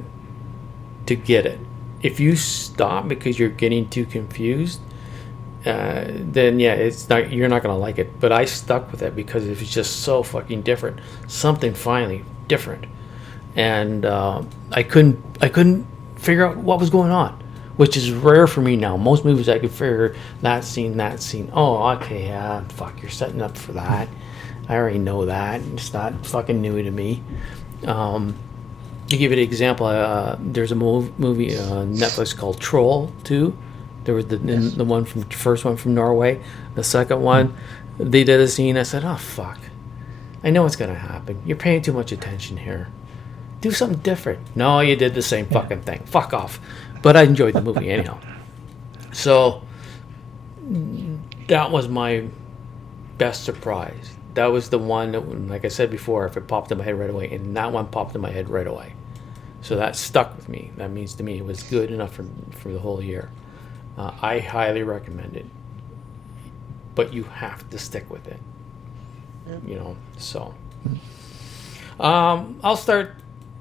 to get it. If you stop because you're getting too confused, then you're not gonna like it. But I stuck with it because it was just so fucking different. Something finally different, and I couldn't figure out what was going on, which is rare for me now. Most movies I could figure that scene. Oh, okay, yeah, fuck, you're setting up for that. I already know that. It's not fucking new to me. To give you an example, there's a movie on Netflix called Troll 2. There was the first one from Norway. The second one, they did a scene. I said, oh, fuck. I know what's going to happen. You're paying too much attention here. Do something different. No, you did the same fucking thing. Fuck off. But I enjoyed the movie anyhow. So that was my best surprise. That was the one that, like I said before, if it popped in my head right away, and that one popped in my head right away. So that stuck with me. That means to me it was good enough for the whole year. I highly recommend it. But you have to stick with it. So. I'll start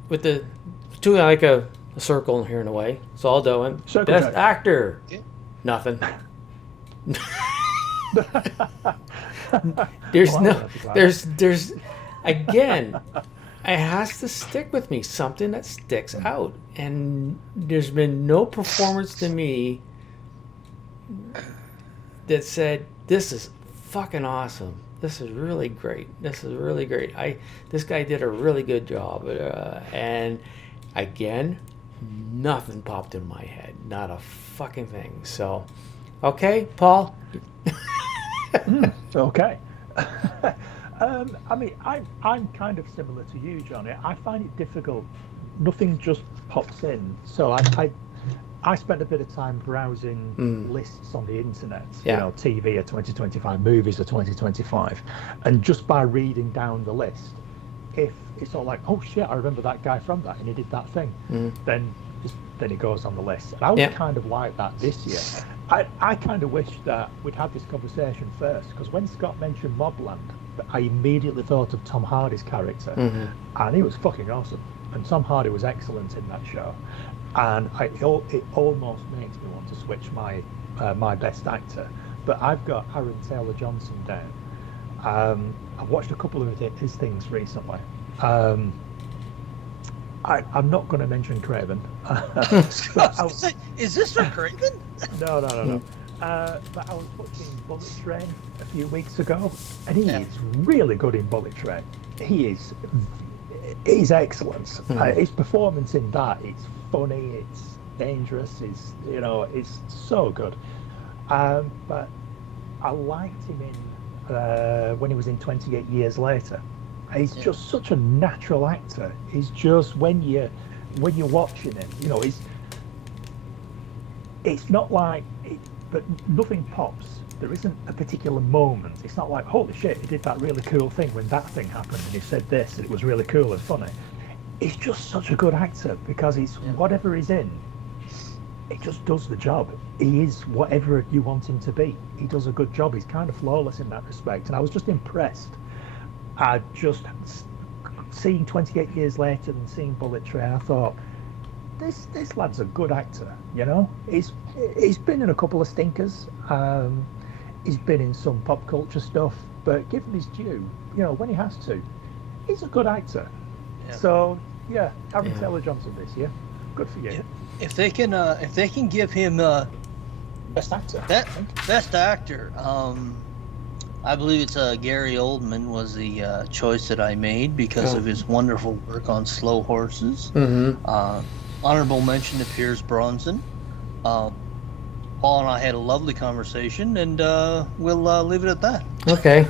with the two, like a circle here in a way. So I'll do it. Best actor. Yeah. Nothing. there's again, it has to stick with me, something that sticks out, and there's been no performance to me that said this is fucking awesome, this is really great, this guy did a really good job, and again, nothing popped in my head, not a fucking thing. So okay, Paul. Okay. I mean, I'm kind of similar to you, Johnny. I find it difficult nothing just pops in. So I spent a bit of time browsing lists on the internet, Yeah. you know, TV of 2025, movies of 2025, and just by reading down the list, if it's all like, oh shit, I remember that guy from that, and he did that thing, then it goes on the list. And I was kind of like that this year. I kind of wish that we'd had this conversation first, because when Scott mentioned Mobland, I immediately thought of Tom Hardy's character, and he was fucking awesome. And Tom Hardy was excellent in that show. And it almost makes me want to switch my best actor. But I've got Aaron Taylor Johnson down. I've watched a couple of his things recently. I'm not going to mention Craven. Is this for Craven? No. But I was watching Bullet Train a few weeks ago, and he is really good in Bullet Train. He's excellent. His performance in that, it's funny, it's dangerous, it's so good. But I liked him in when he was in 28 Years Later. He's just such a natural actor. He's just when you're watching him, it's not like but nothing pops. There isn't a particular moment. It's not like, holy shit, he did that really cool thing when that thing happened and he said this and it was really cool and funny. He's just such a good actor because he's whatever he's in, he just does the job. He is whatever you want him to be. He does a good job. He's kind of flawless in that respect. And I was just impressed. I just seeing 28 Years Later and seeing Bullet Train, I thought, this lad's a good actor, He's been in a couple of stinkers. He's been in some pop culture stuff, but give him his due. When he has to, he's a good actor. Yeah. So Aaron Taylor Johnson this year, good for you. If they can give him best actor, best actor. I believe it's Gary Oldman was the choice that I made because of his wonderful work on Slow Horses. Honorable mention to Pierce Bronson. Paul and I had a lovely conversation, and we'll leave it at that. Okay.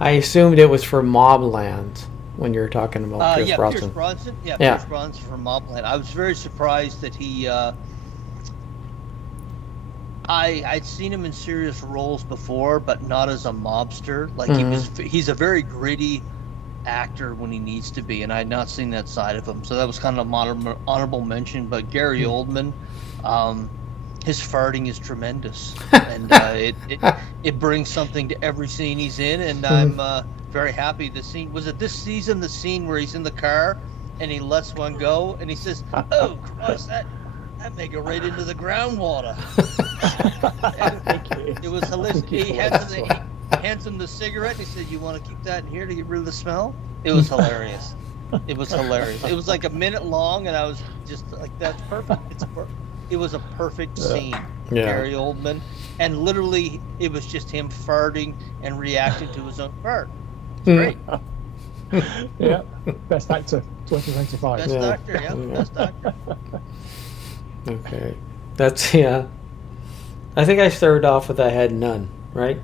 I assumed it was for Mobland when you were talking about Pierce Bronson. Pierce Bronson. Pierce Bronson for Mobland. I was very surprised that he. I'd seen him in serious roles before, but not as a mobster. Like he's a very gritty actor when he needs to be, and I had not seen that side of him. So that was kind of an honorable mention. But Gary Oldman, his farting is tremendous, and it brings something to every scene he's in. And I'm very happy. The scene was it this season, the scene where he's in the car and he lets one go, and he says, "Oh Christ, that may go right into the groundwater." It was hilarious. He hands him the cigarette. He said, "You want to keep that in here to get rid of the smell?" It was hilarious. It was hilarious. It was like a minute long, and I was just like, "That's perfect. It's perfect." It was a perfect scene. Gary Oldman, and literally, it was just him farting and reacting to his own fart. It's great. Best actor 2025. Best actor, best actor. Okay, that's I think I started off with I had none, right?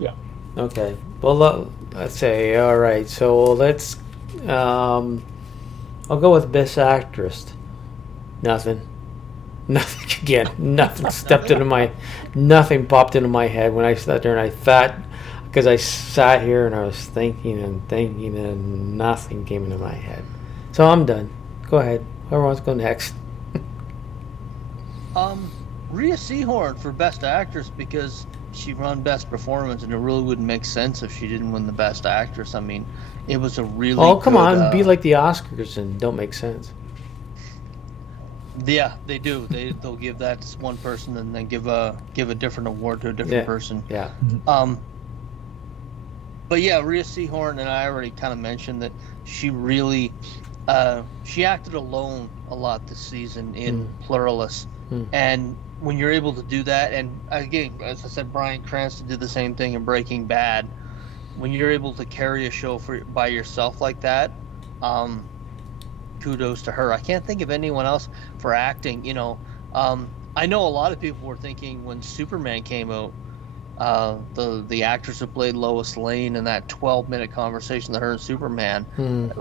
Yeah. Okay. Well, let's say all right. So let's. I'll go with best actress. Nothing again. Nothing stepped into my. Nothing popped into my head when I sat there, and I thought, because I sat here and I was thinking and nothing came into my head. So I'm done. Go ahead. Whoever wants to go next. Rhea Seehorn for Best Actress because she won Best Performance, and it really wouldn't make sense if she didn't win the Best Actress. I mean, it was a really come on, be like the Oscars and don't make sense. Yeah, they do. They'll give that to one person and then give a different award to a different person. Yeah. But yeah, Rhea Seehorn, and I already kind of mentioned that she really she acted alone a lot this season in Pluralist. And when you're able to do that, and again, as I said, Bryan Cranston did the same thing in Breaking Bad. When you're able to carry a show by yourself like that, kudos to her. I can't think of anyone else for acting. I know a lot of people were thinking when Superman came out, The actress who played Lois Lane in that 12-minute conversation that her and Superman.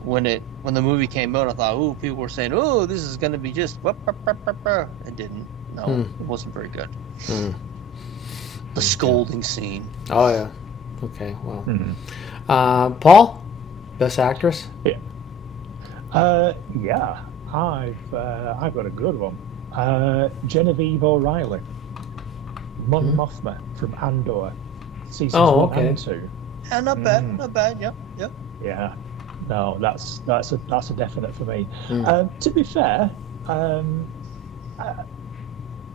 When the movie came out, I thought, ooh, people were saying, oh, this is going to be just. It didn't. No, it wasn't very good. The scolding scene. Oh yeah. Okay. Well. Paul, Best Actress. Yeah. Yeah. I've got a good one. Genevieve O'Reilly, Mon Mothma from Andor, seasons 1 and 2. Yeah, not bad. Not bad. Yep. Yeah. No, that's a definite for me. To be fair, I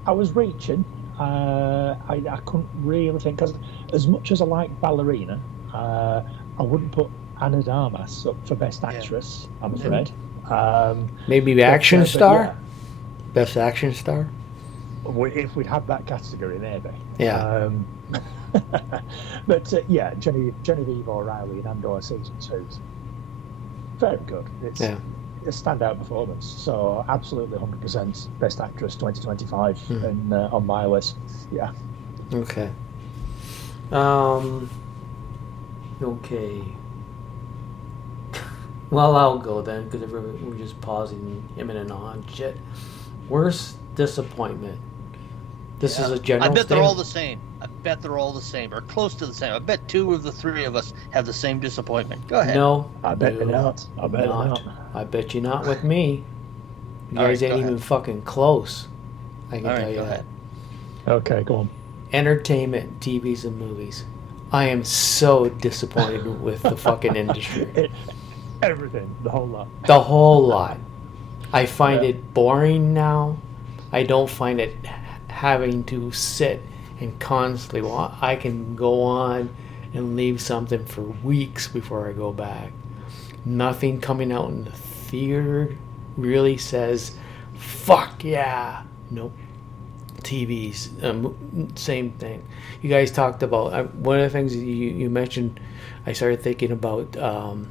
was reaching. I couldn't really think, because as much as I like Ballerina, I wouldn't put Anna de Armas up for Best Actress. I'm afraid. Maybe action star. Yeah. Best action star. If we'd had that category, maybe. Yeah. But yeah, Genevieve O'Reilly in Andor season 2 is very good. It's a standout performance. So absolutely 100% Best Actress 2025 and on my list. Yeah. Okay. Okay. Well, I'll go then, because we're just pausing, him and on shit. Worst disappointment. This is a general. I bet thing. they're all the same. I bet they're all the same, or close to the same. I bet 2 of the 3 of us have the same disappointment. Go ahead. No, I bet you're not. I bet not. I bet you not with me. You All guys right, ain't go even fucking close. I can All tell right, you go that. ahead. Okay, go on. Entertainment, TVs, and movies. I am so disappointed with the fucking industry. Everything, the whole lot. The whole lot. I find it boring now. I don't find it having to sit and constantly. Well, I can go on and leave something for weeks before I go back. Nothing coming out in the theater really says, fuck yeah. Nope. TVs, same thing. You guys talked about, one of the things you mentioned, I started thinking about the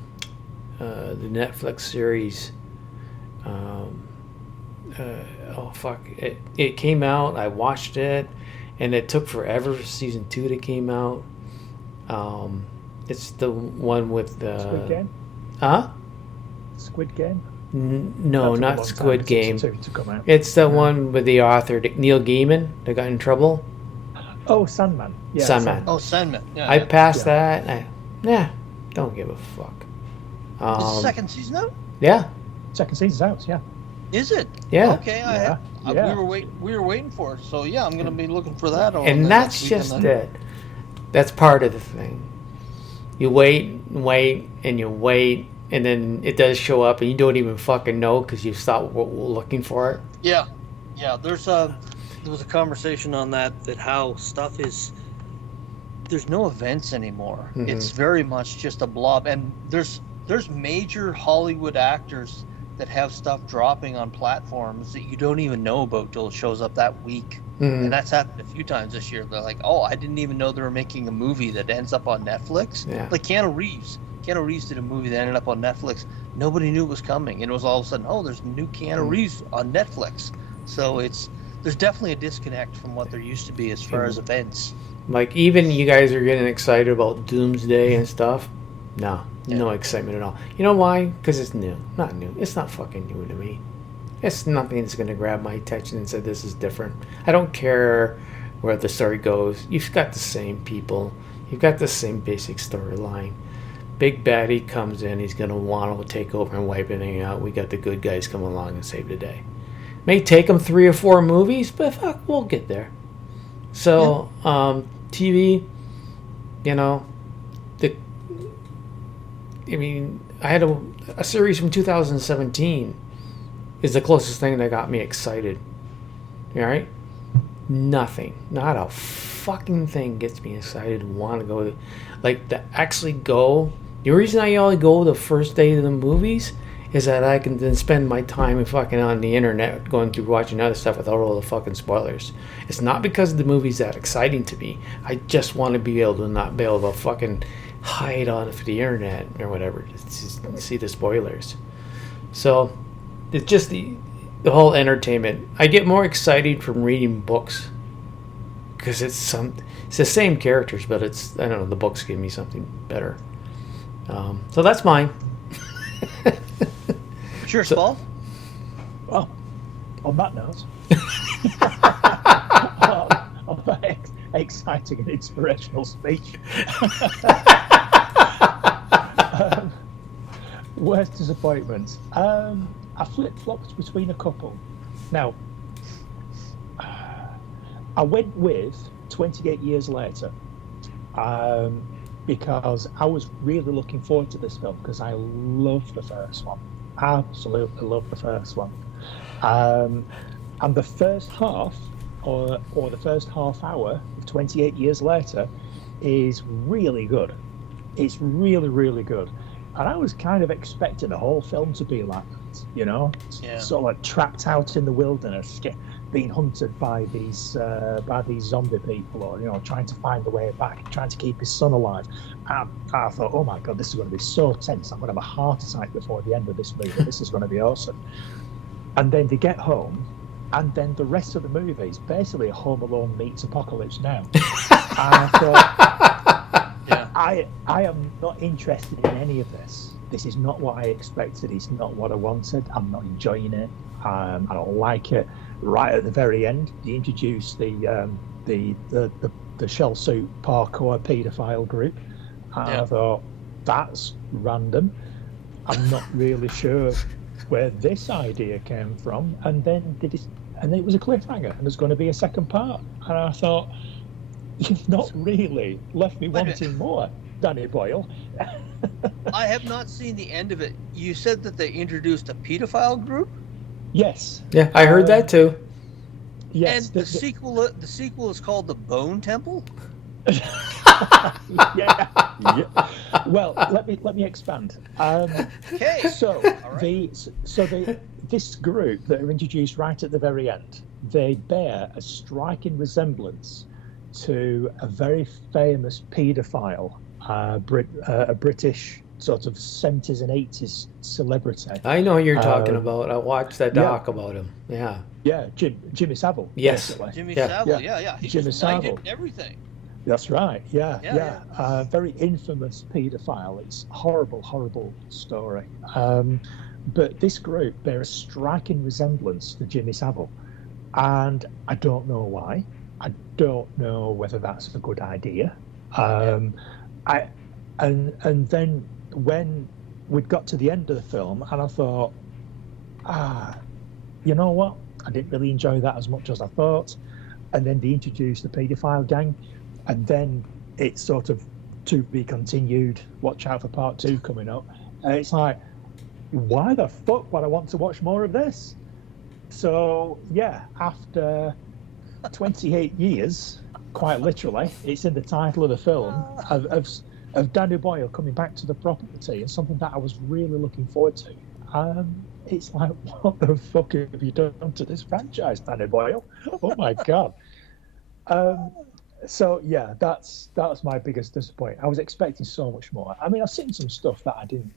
Netflix series. Oh fuck! It came out. I watched it, and it took forever for season 2 that came out. It's the one with the Squid Game. Huh? Squid Game. No, That took a not long Squid time for Game. season 2 to come out. It's the one with the author Neil Gaiman that got in trouble. Oh, Sandman. Yeah, Sandman. Oh, Sandman. Yeah. I passed that. And don't give a fuck. Is the second season out? Yeah. Second season's out. Yeah. Is it? Yeah. Okay. Yeah. We were waiting for it. So yeah, I'm gonna be looking for that. And that's just it. That's part of the thing. You wait and wait and you wait, and then it does show up, and you don't even fucking know because you stopped looking for it. Yeah. There was a conversation on that how stuff is. There's no events anymore. Mm-hmm. It's very much just a blob, and there's major Hollywood actors that have stuff dropping on platforms that you don't even know about till it shows up that week. Mm-hmm. And that's happened a few times this year. They're like, oh, I didn't even know they were making a movie that ends up on Netflix. Yeah. Like Keanu Reeves. Keanu Reeves did a movie that ended up on Netflix. Nobody knew it was coming. And it was all of a sudden, oh, there's new Keanu Reeves on Netflix. So there's definitely a disconnect from what there used to be as far as events. Like, even you guys are getting excited about Doomsday and stuff. No excitement at all. You know why? Because it's new. Not new. It's not fucking new to me. It's nothing that's going to grab my attention and say this is different. I don't care where the story goes. You've got the same people. You've got the same basic storyline. Big baddie comes in. He's going to want to take over and wipe everything out. We got the good guys come along and save the day. May take them 3 or 4 movies, but fuck, we'll get there. So, TV, you know, I had a series from 2017 is the closest thing that got me excited. All right? Nothing. Not a fucking thing gets me excited and want to go. Like, to actually go. The reason I only go the first day of the movies is that I can then spend my time fucking on the internet going through watching other stuff without all the fucking spoilers. It's not because the movie's that exciting to me. I just want to be able to not be able to fucking hide on the internet or whatever to see the spoilers. So it's just the whole entertainment. I get more excited from reading books because it's the same characters, but it's, I don't know, the books give me something better. So that's mine. Sure, Paul. Well, on that note, on that exciting and inspirational speech, worst disappointments. I flip-flopped between a couple. Now, I went with 28 Years Later because I was really looking forward to this film because I love the first one. Absolutely love the first one. And the first half, or the first half hour of 28 Years Later is really good. It's really, really good. And I was kind of expecting the whole film to be like that, you know? Yeah. Sort of like trapped out in the wilderness, being hunted by these zombie people, or, you know, trying to find the way back, trying to keep his son alive. And I thought, oh my God, this is going to be so tense. I'm going to have a heart attack before the end of this movie. This is going to be awesome. And then they get home, and then the rest of the movie is basically a Home Alone meets Apocalypse Now. And I thought, yeah, I am not interested in any of this. This is not what I expected. It's not what I wanted. I'm not enjoying it. I don't like it. Right at the very end, they introduce the shell suit parkour paedophile group. And I thought, that's random. I'm not really sure where this idea came from. And then it was a cliffhanger, and there's going to be a second part. And I thought, you've not really left me wanting more, Danny Boyle. I have not seen the end of it. You said that they introduced a pedophile group? Yes. Yeah, I heard that too. Yes. And the sequel is called The Bone Temple? Yeah. Well, let me expand. Okay. So right. This group that are introduced right at the very end, they bear a striking resemblance to a very famous paedophile, a British sort of 70s and 80s celebrity. I know who you're talking about. I watched that doc about him. Yeah. Yeah, Jimmy Savile. Yes. Basically. Jimmy Savile, yeah. He Jimmy was knighted Savile. and everything. That's right. Yeah. Yeah. Very infamous paedophile. It's a horrible story. But this group bear a striking resemblance to Jimmy Savile, and I don't know why. I don't know whether that's a good idea. And then when we'd got to the end of the film, and I thought, you know what? I didn't really enjoy that as much as I thought. And then they introduced the paedophile gang, and then it's sort of to be continued. Watch out for part 2 coming up. And it's like, why the fuck would I want to watch more of this? So yeah, after 28 years, quite literally, it's in the title of the film, of Danny Boyle coming back to the property, and something that I was really looking forward to. It's like, what the fuck have you done to this franchise, Danny Boyle? Oh my God. So yeah, that's my biggest disappointment. I was expecting so much more. I mean, I've seen some stuff that I didn't,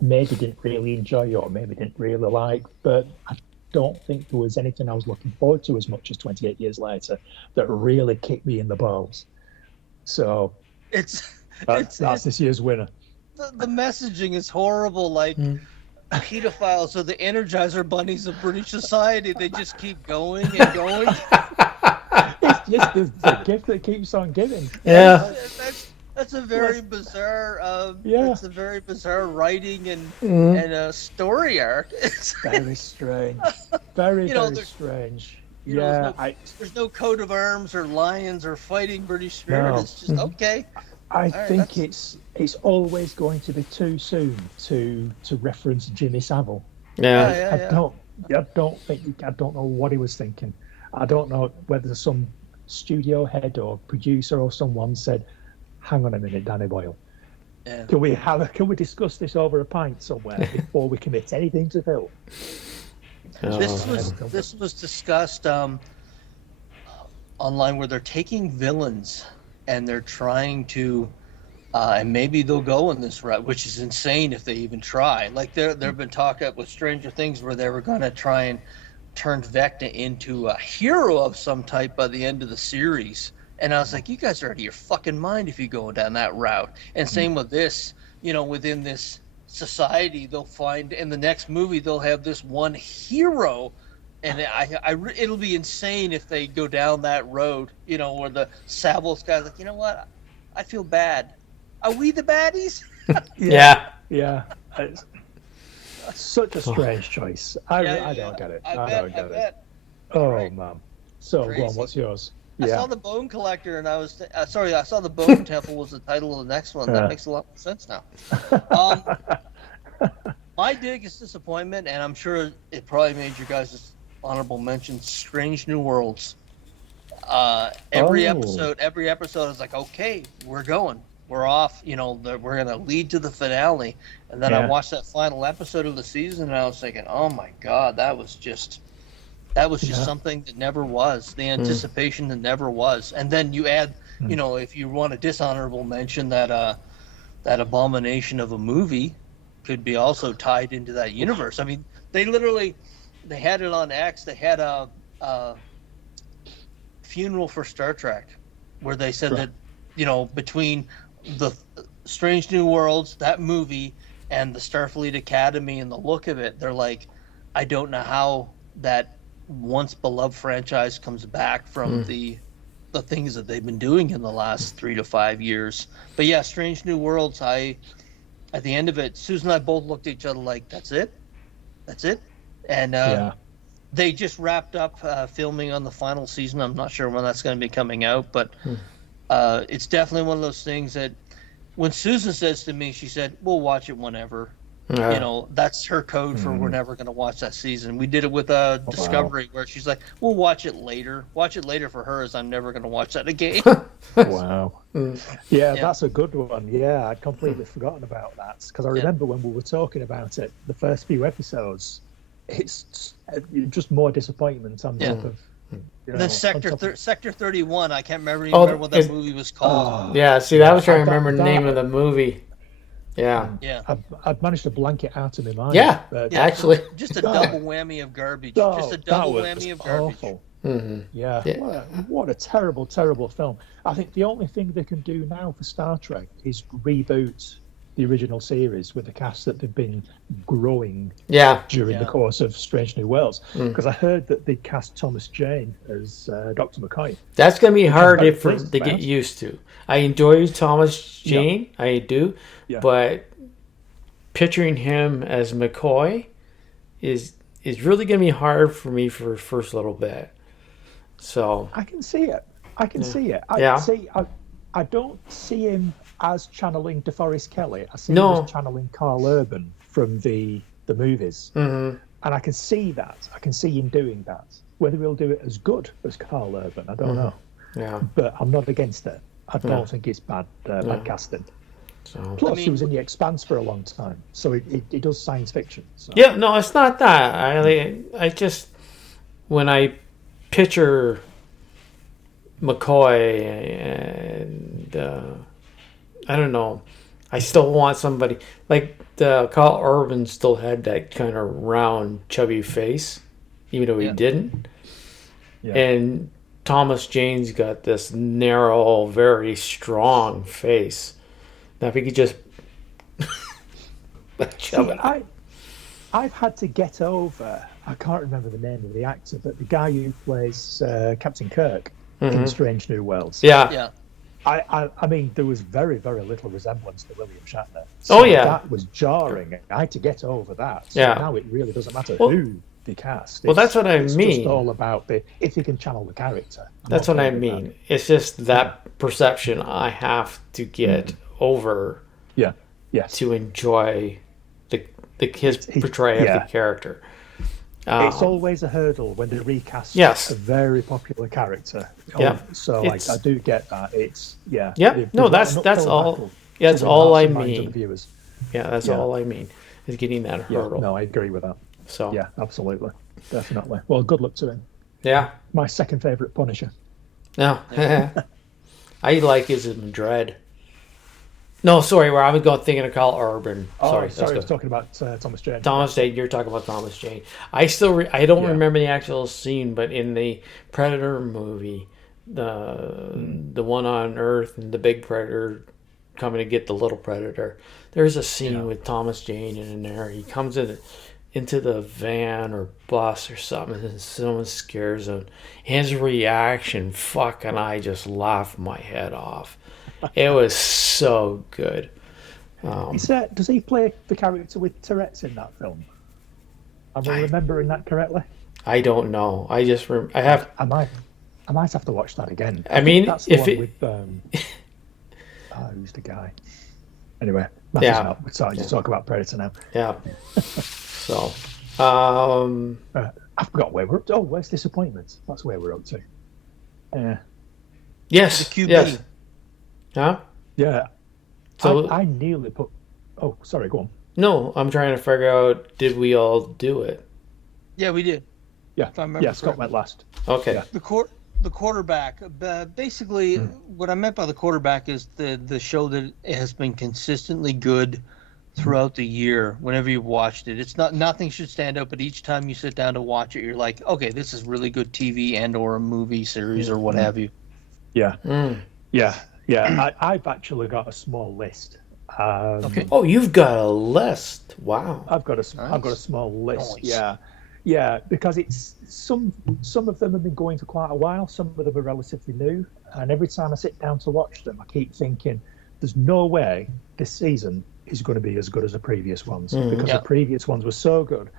maybe didn't really enjoy or maybe didn't really like, but I don't think there was anything I was looking forward to as much as 28 Years Later that really kicked me in the balls. So that's this year's winner. The messaging is horrible, like pedophiles are the Energizer bunnies of British society. They just keep going and going. It's just the gift that keeps on giving. Yeah. That's a very bizarre. Yeah. It's a very bizarre writing and story arc. Very strange. Very strange. There's no coat of arms or lions or fighting British spirit. No. It's just okay. I think it's always going to be too soon to reference Jimmy Savile. Yeah. I don't know what he was thinking. I don't know whether some studio head or producer or someone said, "Hang on a minute, Danny Boyle. Yeah. Can we discuss this over a pint somewhere before we commit anything to film?" This was discussed online, where they're taking villains and they're trying to, and maybe they'll go in this route, which is insane if they even try. Like there have been talk with Stranger Things where they were going to try and turned Vecna into a hero of some type by the end of the series. And I was like, you guys are out of your fucking mind if you go down that route. And same with this, within this society, they'll find in the next movie, they'll have this one hero. And it'll be insane if they go down that road, where the Savos guy's like, you know what? I feel bad. Are we the baddies? Yeah. It's such a strange choice. I don't get it. I don't get it. Oh, man. So, go on, what's yours? I saw the Bone Collector, and I was sorry. I saw the Bone Temple was the title of the next one. That makes a lot more sense now. My biggest disappointment, and I'm sure it probably made your guys' honorable mention, Strange New Worlds. Every episode, I was like, okay, we're going. We're off. We're going to lead to the finale. And then I watched that final episode of the season, and I was thinking, oh my God, that was just something that never was. The anticipation that never was. And then you add, if you want a dishonorable mention, that abomination of a movie could be also tied into that universe. I mean, they had it on X. They had a funeral for Star Trek, where they said that, between the Strange New Worlds, that movie, and the Starfleet Academy and the look of it, they're like, I don't know how that once beloved franchise comes back from the things that they've been doing in the last 3 to 5 years. But yeah, Strange New Worlds, at the end of it, Susan and I both looked at each other like, that's it? And they just wrapped up filming on the final season. I'm not sure when that's going to be coming out, but it's definitely one of those things that when Susan says to me, she said, we'll watch it whenever. That's her code for we're never going to watch that season. We did it with Discovery, where she's like, we'll watch it later. Watch it later for her is I'm never going to watch that again. Wow. Yeah, that's a good one. Yeah, I'd completely forgotten about that, because I remember when we were talking about it, the first few episodes, it's just more disappointment on top of... then Sector 31, I can't remember what that movie was called. Yeah, see, I was trying to remember the name of the movie. Yeah. I've managed to blank it out of my mind. Yeah, actually. Just a double whammy of garbage. Just a double whammy of garbage. Awful. Yeah. What a terrible, terrible film. I think the only thing they can do now for Star Trek is reboot the original series with the cast that they've been growing during the course of Strange New Worlds. Because I heard that they cast Thomas Jane as Dr. McCoy. That's going to be hard to get used to. I enjoy Thomas Jane, I do, but picturing him as McCoy is really going to be hard for me for the first little bit. So I can see it. I don't see him as channeling DeForest Kelly. I see him as channeling Carl Urban from the movies. And I can see that. I can see him doing that. Whether he'll do it as good as Carl Urban, I don't know. Yeah. But I'm not against it. I don't think it's bad casting. So. Plus, he was in The Expanse for a long time, so he does science fiction. So. Yeah, no, it's not that. I just, when I picture McCoy and I don't know, I still want somebody like Carl Urban still had that kind of round, chubby face, even though he didn't. Yeah. And Thomas Jane's got this narrow, very strong face. Now, if he could just I've had to get over. I can't remember the name of the actor, but the guy who plays Captain Kirk in Strange New Worlds. Yeah. I mean, there was very, very little resemblance to William Shatner. So that was jarring. I had to get over that. So now it really doesn't matter who they cast. That's what I mean. It's just all about if you can channel the character. That's what I mean. It's just that perception I have to get over. Yeah. Yes. To enjoy his portrayal of the character. It's always a hurdle when they recast a very popular character. So I do get that. It's No, that's all. Yeah, that's all I mean. Yeah, that's all I mean is getting that hurdle. No, I agree with that. So yeah, absolutely, definitely. Well, good luck to him. Yeah, my second favorite Punisher. No, I like his Dread. No, sorry, where I was going thinking of Carl Urban. Oh, Sorry, I was talking about Thomas Jane. Thomas Jane. You're talking about Thomas Jane. I don't remember the actual scene, but in the Predator movie, the one on Earth and the big predator coming to get the little predator, there's a scene with Thomas Jane in there. He comes into the van or bus or something, and someone scares him. His reaction, fucking, I just laughed my head off. It was so good. Does he play the character with Tourette's in that film? Am I remembering that correctly? I don't know. I just I have. I might have to watch that again. I mean, that's the one with who's the guy? Anyway, we're starting to talk about Predator now. Yeah. So, I forgot where we're up to. Oh, where's Disappointments? That's where we're up to. Yeah. Yes. The QB. Yes. Huh? Yeah. So I nearly put. Oh, sorry. Go on. No, I'm trying to figure out. Did we all do it? Yeah, we did. Yeah. Scott went last. Okay. Yeah. The quarterback. Basically, what I meant by the quarterback is the show that has been consistently good throughout the year. Whenever you've watched it, it's nothing should stand out, but each time you sit down to watch it, you're like, okay, this is really good TV and or a movie series or what have you. Yeah. Yeah. I've actually got a small list. Okay. Oh, you've got a list. Wow. I've got a small list. Nice. Yeah, because it's some of them have been going for quite a while. Some of them are relatively new, and every time I sit down to watch them, I keep thinking, "There's no way this season is going to be as good as the previous ones because the previous ones were so good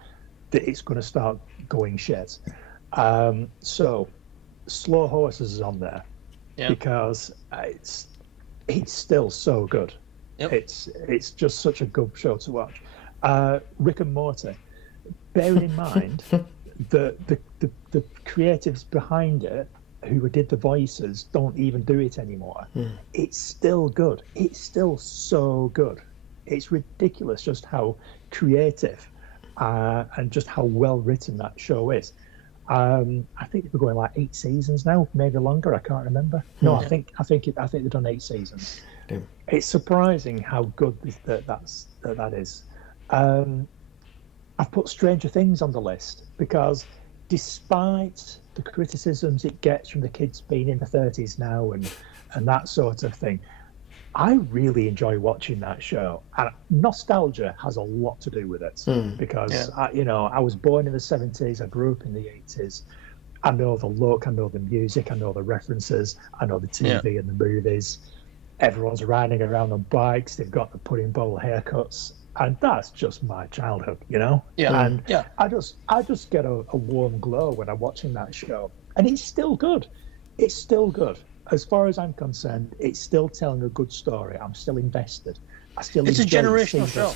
that it's going to start going shit." So, Slow Horses is on there because it's still so good. Yep. It's just such a good show to watch. Rick and Morty. Bearing in mind the creatives behind it, who did the voices, don't even do it anymore. It's still good. It's still so good. It's ridiculous just how creative and just how well written that show is. I think we're going like 8 seasons now, maybe longer. I can't remember. No, I think they've done 8 seasons. Damn. It's surprising how good that is. I've put Stranger Things on the list because despite the criticisms it gets from the kids being in the 30s now and that sort of thing, I really enjoy watching that show. And nostalgia has a lot to do with it because, I was born in the 70s, I grew up in the 80s. I know the look, I know the music, I know the references, I know the TV and the movies. Everyone's riding around on bikes, they've got the pudding bowl haircuts. And that's just my childhood, Yeah. And I just get a warm glow when I'm watching that show. And it's still good. It's still good. As far as I'm concerned, it's still telling a good story. I'm still invested. It's a generational show.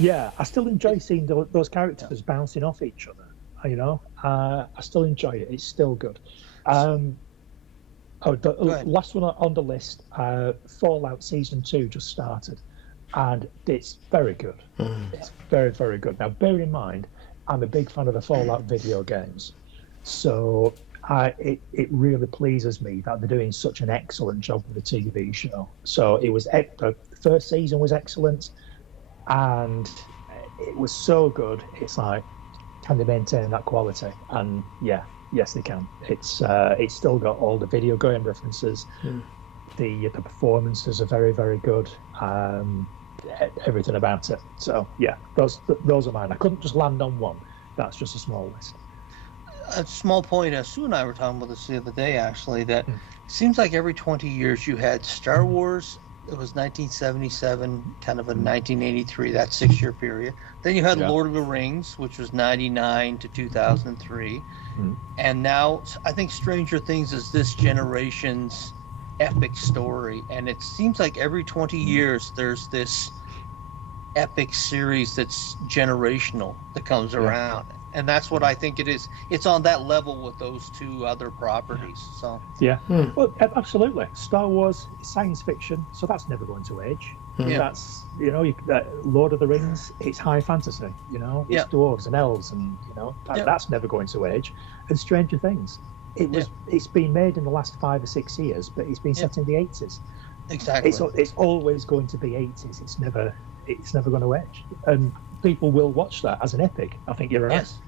Yeah, I still enjoy seeing those characters bouncing off each other. I still enjoy it. It's still good. Last one on the list, Fallout Season 2 just started. And it's very good. It's very, very good. Now, bear in mind, I'm a big fan of the Fallout video games. So it really pleases me that they're doing such an excellent job with the TV show. So the first season was excellent, and it was so good. It's like, can they maintain that quality? And yes, they can. It's still got all the video game references. The performances are very, very good. Everything about it. So those are mine. I couldn't just land on one. That's just a small list. A small point. Sue and I were talking about this the other day, actually, that it seems like every 20 years you had Star Wars. It was 1977, kind of a 1983, that 6-year period. Then you had Lord of the Rings, which was 99 to 2003. And now I think Stranger Things is this generation's epic story, and it seems like every 20 years there's this epic series that's generational that comes around, and that's what I think it is. It's on that level with those 2 other properties. So well, absolutely. Star Wars is science fiction, so that's never going to age. That's Lord of the Rings, it's high fantasy, it's dwarves and elves, and that's never going to age. And Stranger Things, it's been made in the last 5 or 6 years, but it's been set in the 80s. Exactly. It's always going to be 80s. It's never going to age, and people will watch that as an epic. I think you're right. Yes.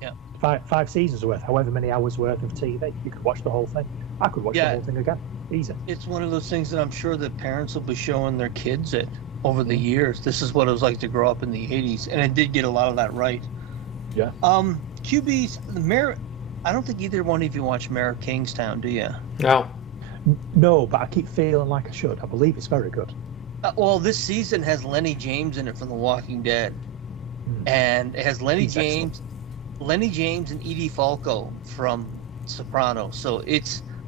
Yeah. Five seasons worth, however many hours worth of TV, you could watch the whole thing. I could watch the whole thing again, easy. It's one of those things that I'm sure that parents will be showing their kids it over the years. This is what it was like to grow up in the 80s, and it did get a lot of that right. Yeah. QB's the Mayor. I don't think either one of you watch Mayor of Kingstown, do you? No, but I keep feeling like I should. I believe it's very good. Well, this season has Lenny James in it from The Walking Dead, and it has Lenny James and Edie Falco from Sopranos. So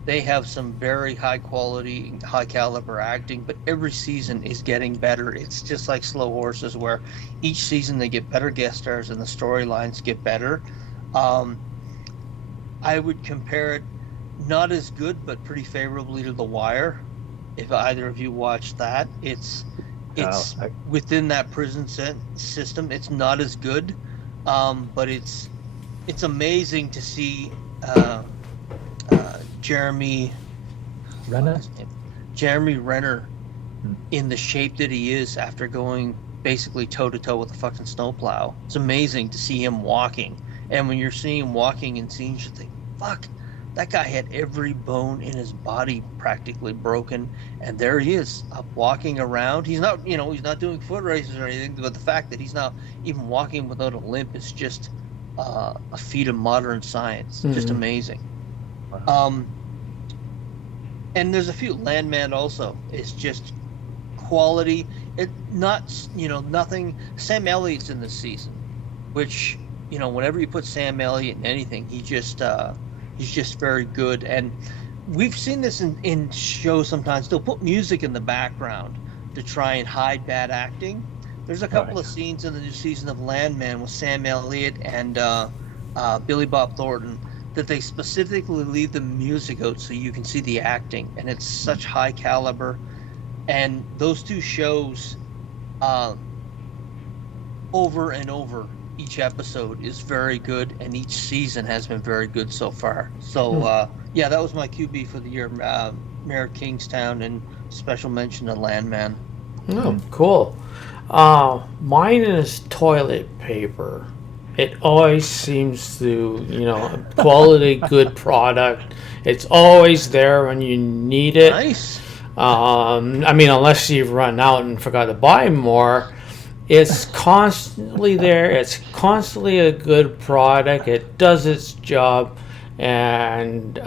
they have some very high quality, high caliber acting, but every season is getting better. It's just like Slow Horses, where each season they get better guest stars and the storylines get better. I would compare it, not as good, but pretty favorably to The Wire. If either of you watched that, it's within that prison system. It's not as good, but it's amazing to see Jeremy Renner in the shape that he is after going basically toe to toe with a fucking snowplow. It's amazing to see him walking, and when you're seeing him walking in scenes, you think, fuck, that guy had every bone in his body practically broken, and there he is, up walking around. He's not doing foot races or anything, but the fact that he's not even walking without a limp is just a feat of modern science. Just amazing. And there's a few. Landman also is just quality. Nothing. Sam Elliott's in this season, which, whenever you put Sam Elliott in anything, he's just very good. And we've seen this in shows sometimes. They'll put music in the background to try and hide bad acting. There's a couple of scenes in the new season of Landman with Sam Elliott and Billy Bob Thornton that they specifically leave the music out so you can see the acting, and it's such high caliber. And those two shows, over and over, each episode is very good, and each season has been very good so far. So that was my QB for the year, Mayor of Kingstown, and special mention to Landman. Oh, cool. Mine is toilet paper. It always seems to, quality, good product. It's always there when you need it. Nice. Unless you've run out and forgot to buy more, it's constantly there. It's constantly a good product. It does its job. And,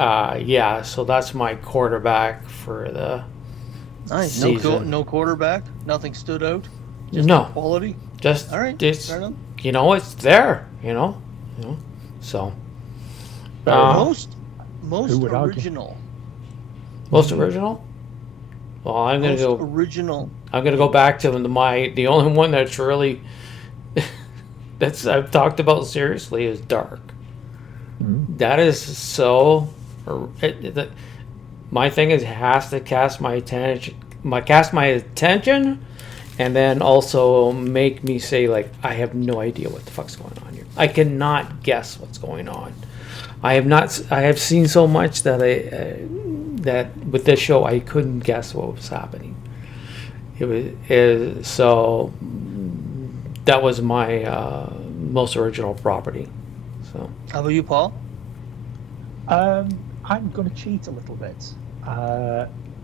so that's my quarterback for the season. No quarterback? Nothing stood out? Just no quality. Just all right. It's it's there. So most original. Most original. Well, I'm gonna go original. I'm gonna go back to the only one that's really I've talked about seriously is Dark. That is so. My thing is, it has to cast my attention, and then also make me say, like, I have no idea what the fuck's going on here. I cannot guess what's going on. I have seen so much that that with this show I couldn't guess what was happening. So that was my most original property. So how about you, Paul? I'm going to cheat a little bit.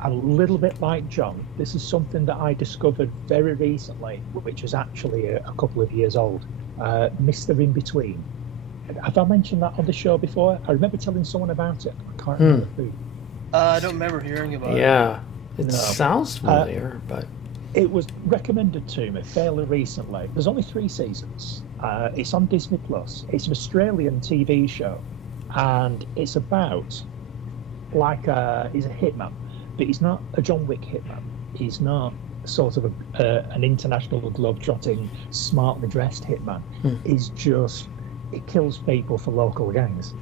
A little bit like John, this is something that I discovered very recently, which is actually a couple of years old. Mr. In Between. Have I mentioned that on the show before? I remember telling someone about it. I can't remember who. I don't remember hearing about it. Yeah, it sounds familiar, but it was recommended to me fairly recently. There's only 3 seasons. It's on Disney Plus. It's an Australian TV show, and it's about he's a hitman. But he's not a John Wick hitman. He's not sort of an international globe-trotting, smartly dressed hitman. He's just, he kills people for local gangs.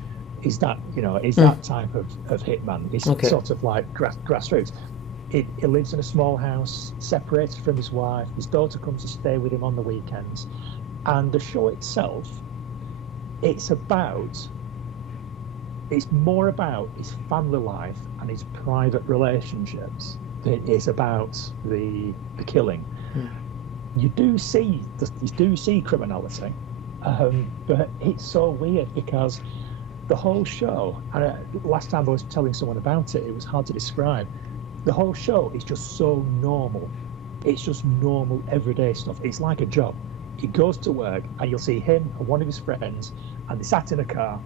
Is that that type of hitman? He's sort of like grassroots. He lives in a small house, separated from his wife. His daughter comes to stay with him on the weekends. And the show itself, it's more about his family life and his private relationships that is about the killing. You do see criminality, but it's so weird because the whole show. And last time I was telling someone about it, it was hard to describe. The whole show is just so normal. It's just normal, everyday stuff. It's like a job. He goes to work, and you'll see him and one of his friends, and they sat in a car,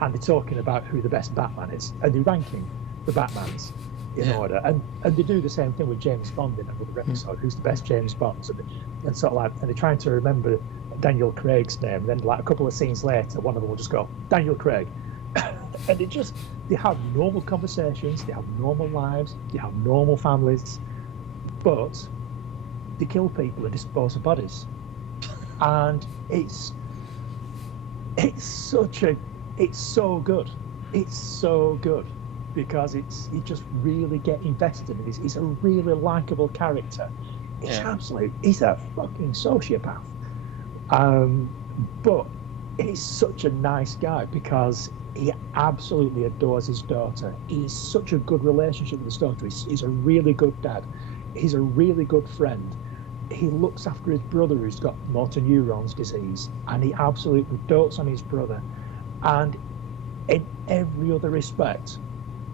and they're talking about who the best Batman is, and they're ranking the Batmans in order. And they do the same thing with James Bond in another episode. Who's the best James Bond? And sort of like, and they're trying to remember Daniel Craig's name. And then, like a couple of scenes later, one of them will just go, Daniel Craig. And they have normal conversations, they have normal lives, they have normal families, but they kill people and dispose of bodies. And it's so good. It's so good because you just really get invested. He's a really likable character. He's a fucking sociopath. But he's such a nice guy because he absolutely adores his daughter. He's such a good relationship with his daughter. He's a really good dad. He's a really good friend. He looks after his brother who's got motor neurons disease, and he absolutely dotes on his brother. And in every other respect,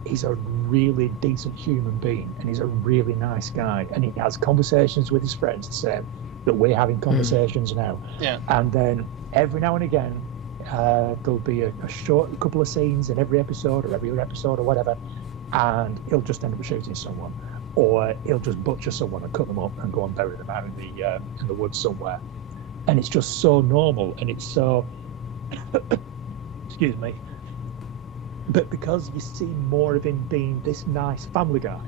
he's a really decent human being, and he's a really nice guy. And he has conversations with his friends the same that we're having conversations now. Yeah. And then every now and again, there'll be a short couple of scenes in every episode or every other episode or whatever, and he'll just end up shooting someone, or he'll just butcher someone and cut them up and go and bury them out in the woods somewhere. And it's just so normal, and it's so excuse me, but because you see more of him being this nice family guy,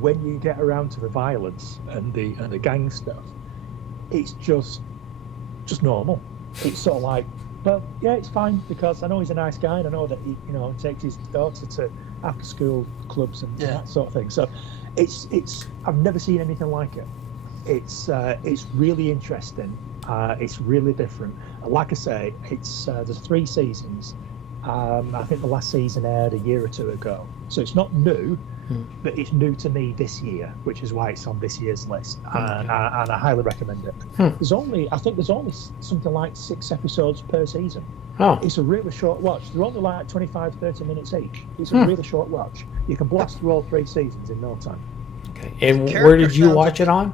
when you get around to the violence and the gang stuff, it's just normal. It's sort of like, well, yeah, it's fine because I know he's a nice guy, and I know that he, takes his daughter to after-school clubs and that sort of thing. So, it's I've never seen anything like it. It's really interesting. It's really different. And like I say, there's 3 seasons. I think the last season aired a year or 2 ago, so it's not new. But it's new to me this year, which is why it's on this year's list, and I highly recommend it. There's only something like 6 episodes per season. It's a really short watch. They're only like 25-30 minutes each. It's a really short watch. You can blast through all 3 seasons in no time. Okay. And where did you watch it on?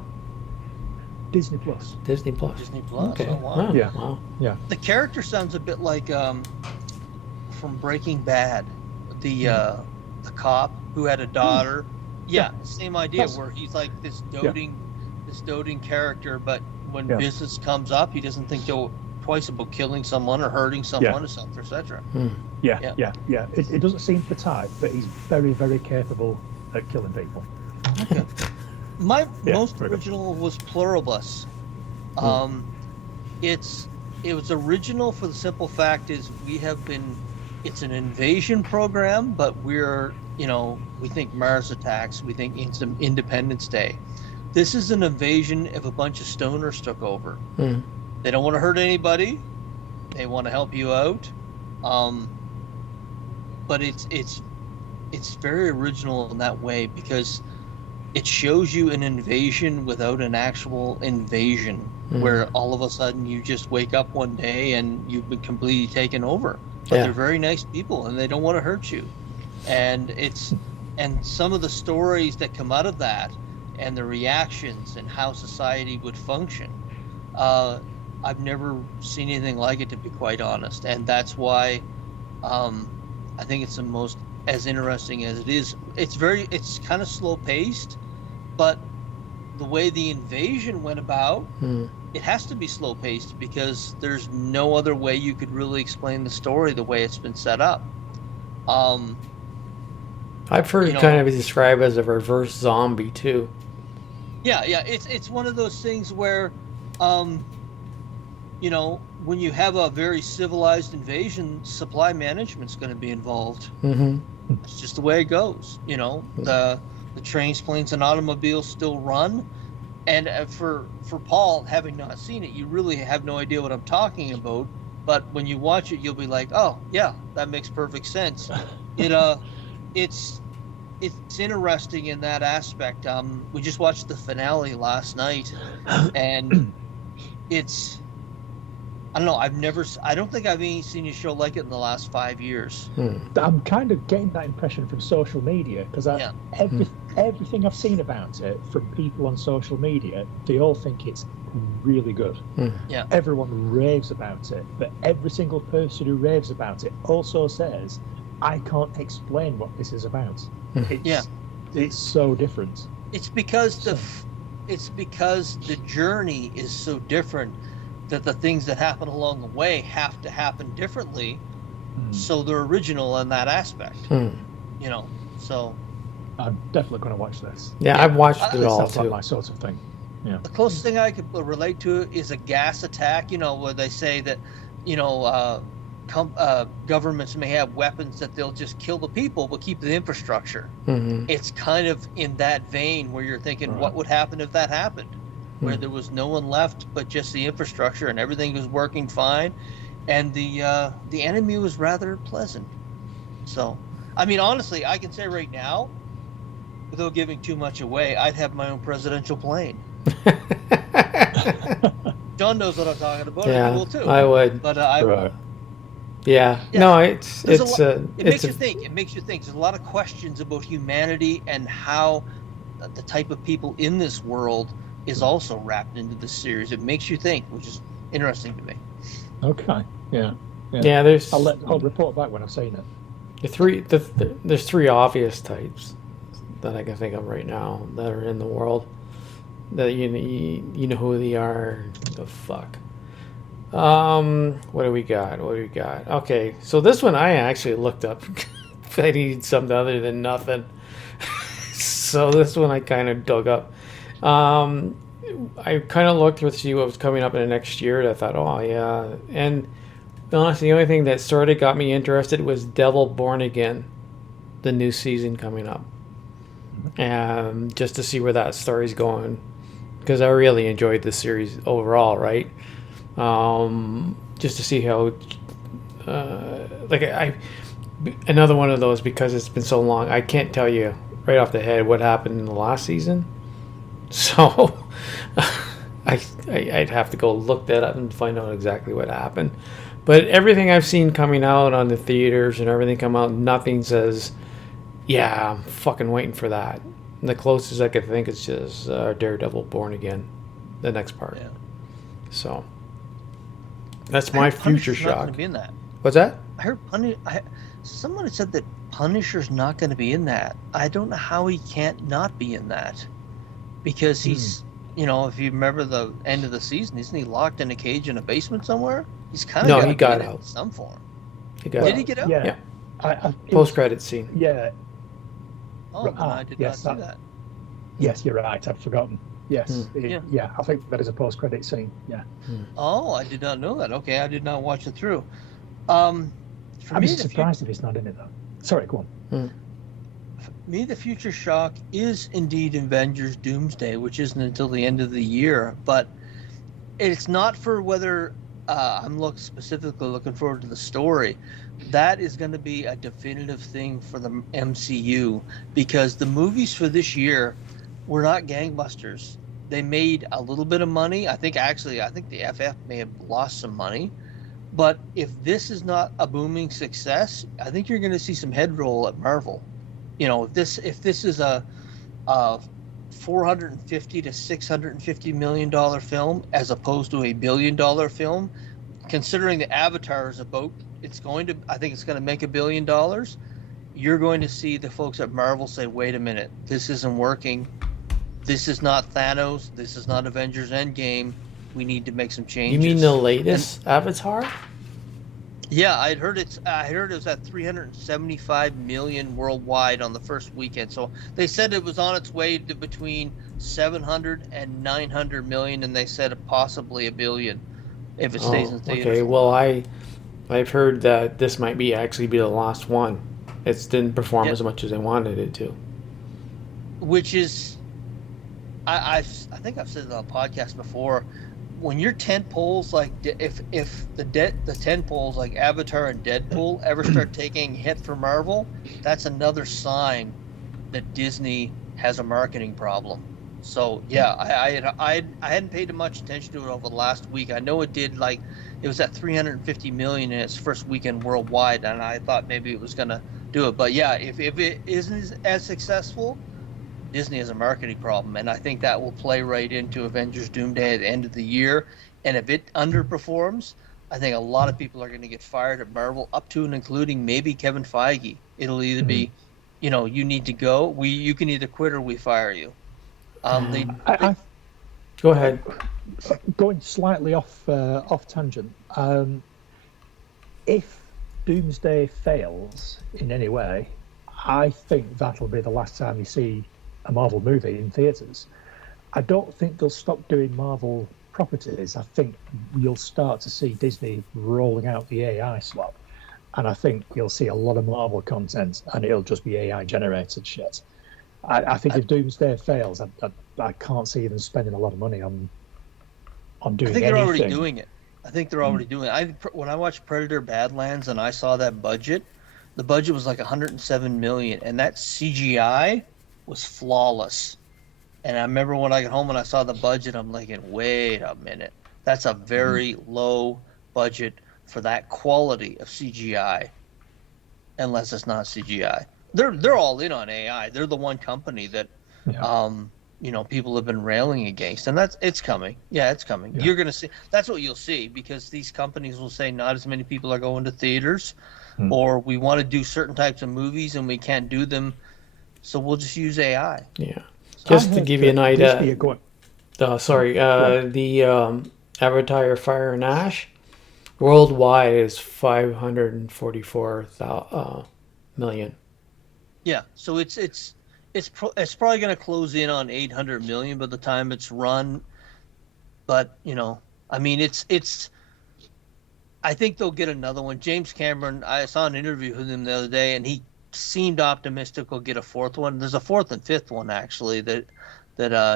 Disney Plus. Disney Plus. Okay. Oh, wow. Yeah. Wow. Yeah. The character sounds a bit like from Breaking Bad, the cop who had a daughter. Yeah, same idea. Where he's like this doting character, but when business comes up, he doesn't think twice about killing someone or hurting someone, etc. Yeah. It doesn't seem the type, but he's very, very capable at killing people. Okay. My most original was Pluribus. It was original for the simple fact is it's an invasion program, but we think Mars attacks, we think it's Independence Day. This is an invasion if a bunch of stoners took over. They don't want to hurt anybody. They want to help you out. But it's very original in that way because it shows you an invasion without an actual invasion, where all of a sudden you just wake up one day and you've been completely taken over. But they're very nice people and they don't want to hurt you. And some of the stories that come out of that and the reactions and how society would function, I've never seen anything like it, to be quite honest. And that's why I think it's the most as interesting as it is. It's kind of slow paced, but the way the invasion went about, it has to be slow paced because there's no other way you could really explain the story the way it's been set up. I've heard it kind of described as a reverse zombie too. Yeah, it's one of those things where, when you have a very civilized invasion, supply management's going to be involved. It's just the way it goes. The trains, planes, and automobiles still run. And for Paul, having not seen it, you really have no idea what I'm talking about. But when you watch it, you'll be like, "Oh, yeah, that makes perfect sense." It's it's interesting in that aspect. We just watched the finale last night, and it's, I don't know. I don't think I've even seen a show like it in the last 5 years. I'm kind of getting that impression from social media because everything I've seen about it from people on social media, they all think it's really good. Yeah. Everyone raves about it, but every single person who raves about it also says, I can't explain what this is about. It's so different. It's because the journey is so different that the things that happen along the way have to happen differently, so they're original in that aspect. You know, so I'm definitely going to watch this. Yeah, I've watched it all sounds too. like my sort of thing. Yeah. The closest thing I could relate to it is a gas attack. You know, where they say that, you know, governments may have weapons that they'll just kill the people but keep the infrastructure. It's kind of in that vein where you're thinking, what would happen if that happened? Where there was no one left but just the infrastructure and everything was working fine, and the enemy was rather pleasant. So, I mean, honestly, I can say right now, without giving too much away, I'd have my own presidential plane. John knows what I'm talking about. Yeah, He will too. I would. But Yeah. No, it makes you think. It makes you think. There's a lot of questions about humanity and how the type of people in this world is also wrapped into this series. It makes you think, which is interesting to me. Okay. Yeah. I'll report back when I've seen it. There's three obvious types that I can think of right now that are in the world that you know who they are. The fuck. What do we got? Okay, so this one I actually looked up. I needed something other than nothing. So this one I kind of dug up. I kind of looked to see what was coming up in the next year, and I thought, oh yeah. And honestly, the only thing that sort of got me interested was Devil Born Again, the new season coming up, and just to see where that story's going, because I really enjoyed the series overall, right? Just to see how, another one of those, because it's been so long, I can't tell you right off the head what happened in the last season. So I'd have to go look that up and find out exactly what happened. But everything I've seen coming out on the theaters and everything come out, nothing says, yeah, I'm fucking waiting for that. And the closest I could think is just Daredevil Born Again, the next part. Yeah. So that's my future shock. Not gonna be in that. What's that? I heard someone had said that Punisher's not going to be in that. I don't know how he can't not be in that, because he's, you know, if you remember the end of the season, isn't he locked in a cage in a basement somewhere? He's kind of he got out in some form. Did he get out? Yeah. Post-credit scene. Yeah. Oh, I did not see that. Yes, you're right. I've forgotten. Yes. Yeah, I think that is a post-credit scene. Yeah. Oh, I did not know that. Okay, I did not watch it through. I'm surprised if he's not in it, though. Sorry, go on. For me, the future shock is indeed Avengers Doomsday, which isn't until the end of the year. But it's not for whether I'm specifically looking forward to the story. That is going to be a definitive thing for the MCU, because the movies for this year were not gangbusters. They made a little bit of money. I think the FF may have lost some money. But if this is not a booming success, I think you're going to see some head roll at Marvel. You know, if this is a $450 to $650 million film as opposed to $1 billion film, considering the Avatar is about, I think it's going to make $1 billion. You're going to see the folks at Marvel say, wait a minute, this isn't working. This is not Thanos. This is not Avengers Endgame. We need to make some changes. You mean the latest Avatar? Yeah, I heard it was at 375 million worldwide on the first weekend. So they said it was on its way to between 700 and 900 million, and they said possibly $1 billion if it stays in theaters. Okay, well, I've heard that this might actually be the last one. It didn't perform as much as they wanted it to. Which is, I think I've said it on a podcast before. When your tent poles, like if the tent poles like Avatar and Deadpool ever start taking a hit for Marvel, that's another sign that Disney has a marketing problem. So yeah, I hadn't paid much attention to it over the last week. I know it did it was at 350 million in its first weekend worldwide, and I thought maybe it was gonna do it. But yeah, if it isn't as successful, Disney has a marketing problem, and I think that will play right into Avengers Doomsday at the end of the year. And if it underperforms, I think a lot of people are going to get fired at Marvel, up to and including maybe Kevin Feige. It'll either be, you need to go. You can either quit or we fire you. Go ahead. Going slightly off tangent. If Doomsday fails in any way, I think that'll be the last time you see a Marvel movie in theaters. I don't think they'll stop doing Marvel properties. I think you'll start to see Disney rolling out the AI slot, and I think you'll see a lot of Marvel content, and it'll just be AI generated shit. I think if Doomsday fails, I can't see them spending a lot of money on doing anything. I think they're already doing it. I think they're already doing it. When I watched Predator Badlands and I saw that budget, the budget was like 107 million, and that CGI was flawless. And I remember when I got home and I saw the budget, I'm like, wait a minute, that's a very low budget for that quality of CGI, unless it's not CGI. They're all in on AI. They're the one company that people have been railing against, and it's coming. Yeah, it's coming. Yeah. You're gonna see. That's what you'll see, because these companies will say not as many people are going to theaters, or we want to do certain types of movies and we can't do them, so we'll just use AI. Yeah. Just to give you an idea, the Avatar Fire and Ash worldwide is 544 million. Yeah, so it's probably going to close in on 800 million by the time it's run, but I mean it's. I think they'll get another one. James Cameron, I saw an interview with him the other day, and he seemed optimistic we'll get a fourth one. There's a fourth and fifth one actually that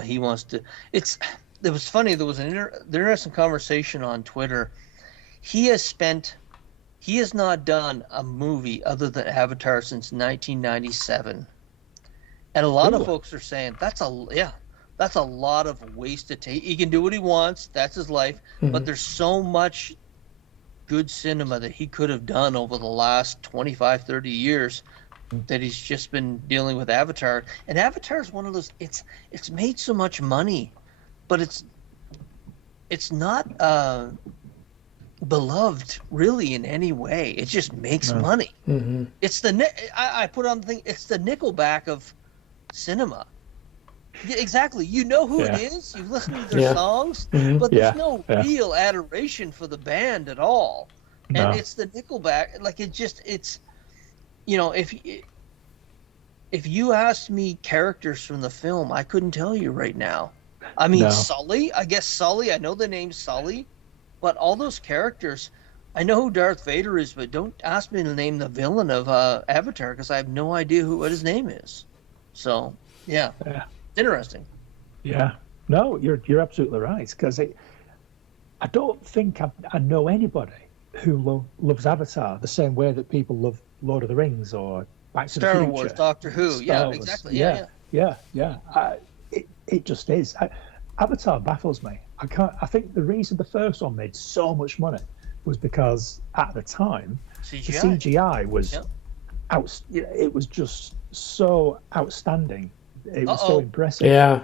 he wants to. It was funny. There was an interesting conversation on Twitter. He has not done a movie other than Avatar since 1997, and a lot of folks are saying that's a lot of wasted tape. He can do what he wants. That's his life. But there's so much good cinema that he could have done over the last 25, 30 years that he's just been dealing with Avatar. And Avatar is one of those, it's made so much money, but it's not beloved really in any way. It just makes money. It's I put on the thing, it's the Nickelback of cinema. Yeah, exactly. You know who it is. You've listened to their songs, but there's no real adoration for the band at all. And it's the Nickelback. Like it's if you asked me characters from the film, I couldn't tell you right now. I mean, Sully. I guess Sully. I know the name Sully, but all those characters, I know who Darth Vader is, but don't ask me to name the villain of Avatar, because I have no idea what his name is. So yeah. Interesting. Yeah. No, you're absolutely right, because I don't think I know anybody who loves Avatar the same way that people love Lord of the Rings or Back to the Future. Star Wars, Doctor Who. Star Wars. Exactly. Yeah. It just is. Avatar baffles me. I think the reason the first one made so much money was because at the time the CGI was it was just so outstanding. It was so impressive. Yeah.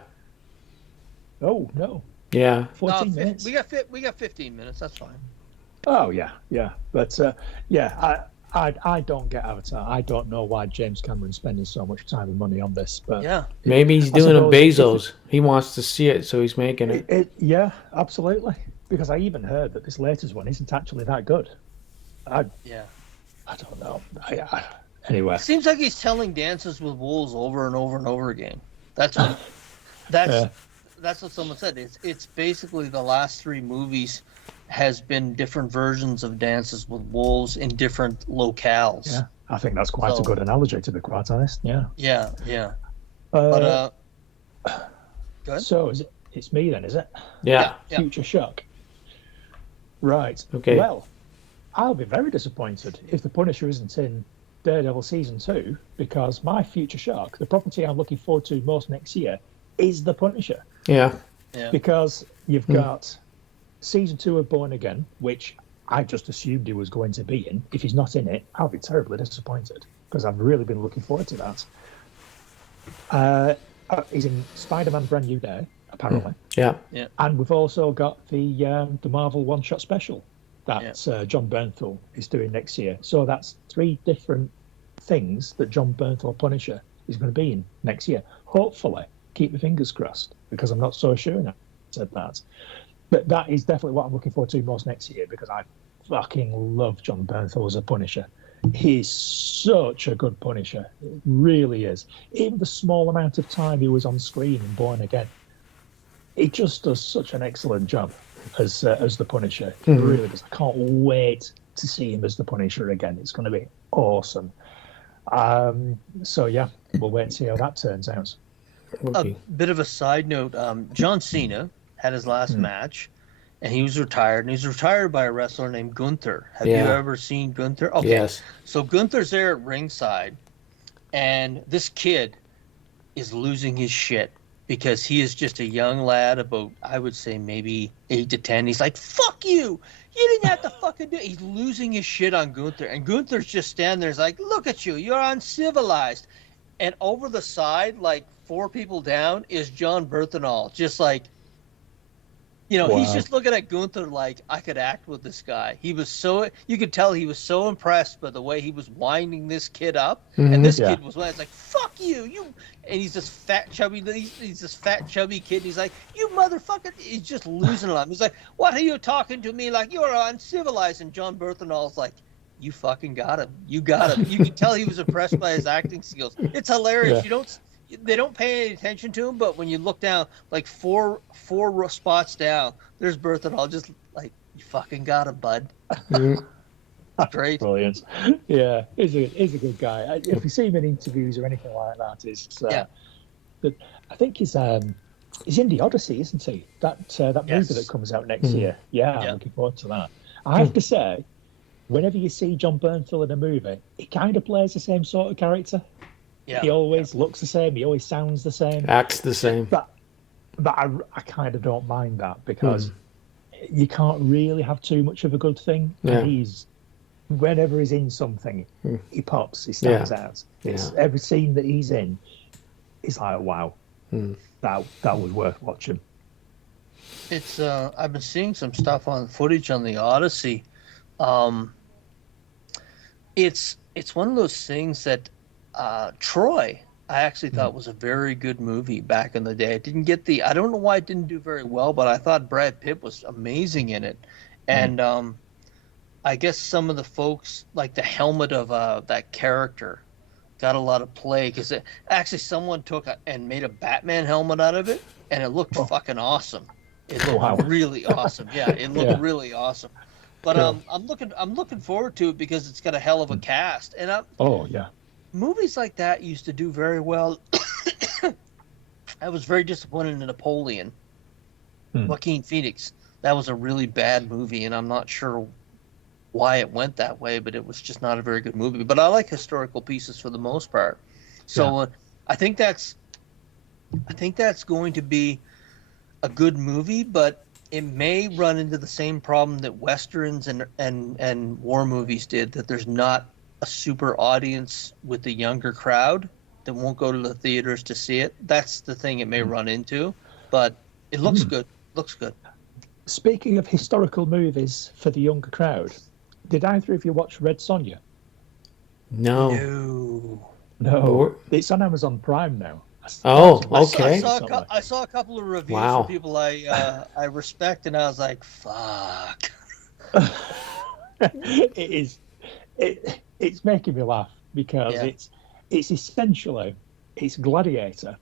Oh no. Yeah. 14 minutes. We got 15 minutes. That's fine. Oh yeah. But I don't get Avatar. I don't know why James Cameron's spending so much time and money on this. But maybe he's doing a Bezos. He wants to see it, so he's making it. Yeah, absolutely. Because I even heard that this latest one isn't actually that good. I don't know. Anyway, it seems like he's telling Dances with Wolves over and over and over again. That's what someone said. It's basically the last three movies has been different versions of Dances with Wolves in different locales. Yeah, I think that's quite a good analogy, to be quite honest. Yeah. But go ahead. So it's me then, is it? Yeah. Future Shock. Right. Okay. Well, I'll be very disappointed if The Punisher isn't in Daredevil season 2 because my future shock, the property I'm looking forward to most next year, is the Punisher. Yeah. Because you've got season 2 of Born Again, which I just assumed he was going to be in. If he's not in it, I'll be terribly disappointed because I've really been looking forward to that. He's in Spider-Man Brand New Day, apparently. Yeah. And we've also got the Marvel one-shot special that John Bernthal is doing next year. So that's 3 different things that John Bernthal Punisher is going to be in next year. Hopefully, keep your fingers crossed, because I'm not so sure now I said that. But that is definitely what I'm looking forward to most next year, because I fucking love John Bernthal as a Punisher. He's such a good Punisher. It really is. Even the small amount of time he was on screen in Born Again, he just does such an excellent job as the Punisher. He really does. I can't wait to see him as the Punisher again. It's going to be awesome. So yeah, we'll wait and see how that turns out. A bit of a side note: John Cena had his last match, and he was retired. And he's retired by a wrestler named Gunther. Have you ever seen Gunther? Okay. Yes. So Gunther's there at ringside, and this kid is losing his shit because he is just a young lad, about, I would say, maybe 8 to 10. He's like, "Fuck you! You didn't have to fucking do it." He's losing his shit on Gunther, and Gunther's just standing there. He's like, "Look at you! You're uncivilized." And over the side, like 4 people down, is John Bernthal, just like, he's just looking at Gunther like, I could act with this guy. He was so, you could tell he was so impressed by the way he was winding this kid up. And this kid was like, "Fuck you, and he's this fat, chubby, he's this fat, chubby kid. And he's like, "You motherfucker," he's just losing it on him. He's like, "What are you talking to me like? You're uncivilized." And John Bernthal's like, "You fucking got him. You got him." You can tell he was impressed by his acting skills. It's hilarious. They don't pay any attention to him, but when you look down, like four spots down, there's Bernthal just like, "You fucking got him, bud." Great. Brilliant. Yeah, he's a good guy. If you see him in interviews or anything like that, but I think he's in the Odyssey, isn't he? That movie that comes out next year. Yeah, I'm looking forward to that. I have to say, whenever you see John Bernthal in a movie, he kind of plays the same sort of character. Yeah. He always looks the same. He always sounds the same. Acts the same. But I kind of don't mind that, because you can't really have too much of a good thing. Yeah. Whenever he's in something, he pops. He stands out. Every scene that he's in, it's like, wow, that was worth watching. It's I've been seeing some stuff on footage on the Odyssey. It's one of those things that Troy, I actually thought was a very good movie back in the day. It didn't get I don't know why it didn't do very well, but I thought Brad Pitt was amazing in it. And I guess some of the folks, like the helmet of that character, got a lot of play, because actually someone took and made a Batman helmet out of it, and it looked fucking awesome. It looked really awesome. Yeah, it looked really awesome. But I'm looking forward to it because it's got a hell of a cast. And movies like that used to do very well. I was very disappointed in Napoleon. Joaquin Phoenix. That was a really bad movie, and I'm not sure why it went that way, but it was just not a very good movie. But I like historical pieces for the most part. So I think that's going to be a good movie, but it may run into the same problem that Westerns and war movies did, that there's not a super audience with the younger crowd that won't go to the theaters to see it. That's the thing it may run into, but it looks good. Looks good. Speaking of historical movies for the younger crowd, did either of you watch Red Sonja? No. It's on Amazon Prime now. Okay. I saw a couple of reviews from people I respect, and I was like, fuck. It's making me laugh, because it's essentially Gladiator,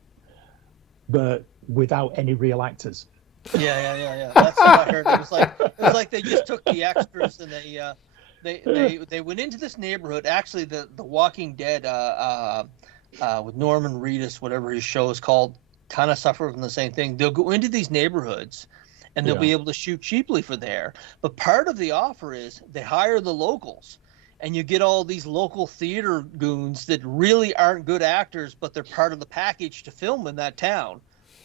but without any real actors. Yeah. That's what I heard. It was like they just took the extras and they went into this neighborhood. Actually, the Walking Dead with Norman Reedus, whatever his show is called, kind of suffer from the same thing. They'll go into these neighborhoods and they'll be able to shoot cheaply for there. But part of the offer is they hire the locals. and you get all these local theater goons that really aren't good actors, but they're part of the package to film in that town.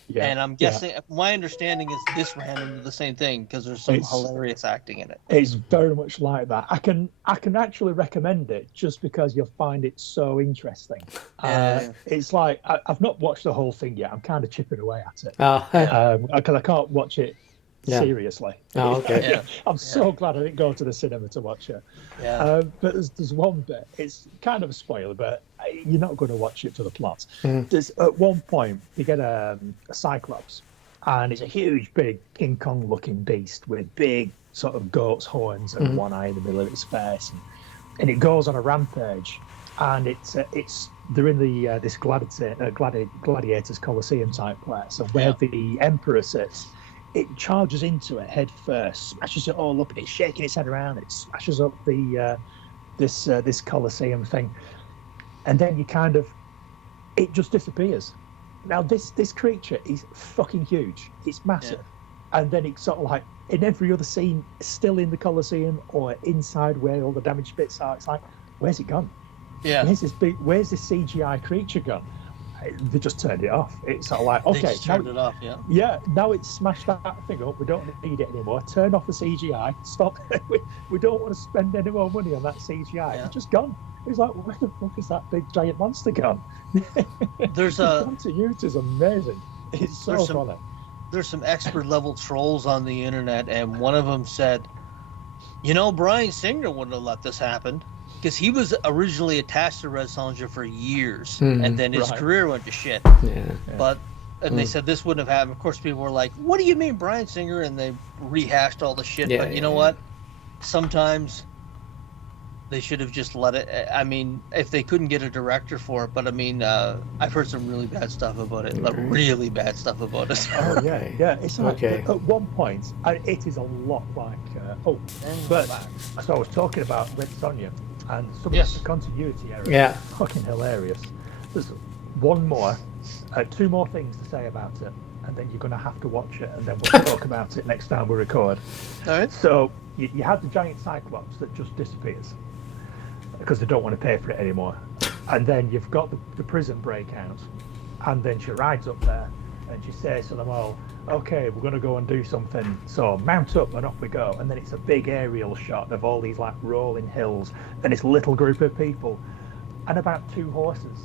Yeah, And I'm guessing, my understanding is this ran into the same thing because there's some hilarious acting in it. It's very much like that. I can actually recommend it just because you'll find it so interesting. It's like I've not watched the whole thing yet. I'm kind of chipping away at it because I can't watch it seriously. Oh, okay. Yeah. I'm so glad I didn't go to the cinema to watch it. Yeah. But there's one bit. It's kind of a spoiler, but you're not going to watch it for the plot. There's at one point you get a cyclops, and it's a huge, big King Kong-looking beast with big sort of goat's horns and one eye in the middle of its face, and it goes on a rampage, and they're in the this gladiators Colosseum type place, and where the emperor sits. It charges into it head first, smashes it all up, and it's shaking its head around. It smashes up the this Colosseum thing, and then it just disappears. Now this creature is fucking huge. It's massive, and then it's sort of like in every other scene, still in the Colosseum or inside where all the damaged bits are. It's like, where's it gone? Yeah. Where's this CGI creature gone? They just turned it off. It's sort of like, okay, they just turned it off. Yeah. Yeah, now it's smashed that thing up. We don't need it anymore. Turn off the CGI. Stop. We don't want to spend any more money on that CGI. Yeah. It's just gone. It's like, where the fuck is that big giant monster gone? There's continuity is amazing. It's so funny. There's some expert level trolls on the internet, and one of them said, Bryan Singer wouldn't have let this happen. Because he was originally attached to Red Sonja for years, and then his career went to shit. But they said this wouldn't have happened. Of course, people were like, "What do you mean, Bryan Singer?" And they rehashed all the shit. But you know what? Sometimes they should have just let it. I mean, if they couldn't get a director for it, but I mean, I've heard some really bad stuff about it. Like really bad stuff about it. Oh yeah. It's like at one point, it is a lot like. But so I was talking about Red Sonja. And some of the continuity errors fucking hilarious. There's two more things to say about it, and then you're going to have to watch it, and then we'll talk about it next time we record. All right. So you have the giant cyclops that just disappears because they don't want to pay for it anymore, and then you've got the prison breakout, and then she rides up there, and she says to them all, okay, we're going to go and do something, so mount up and off we go. And then it's a big aerial shot of all these like rolling hills and this little group of people and about 2 horses.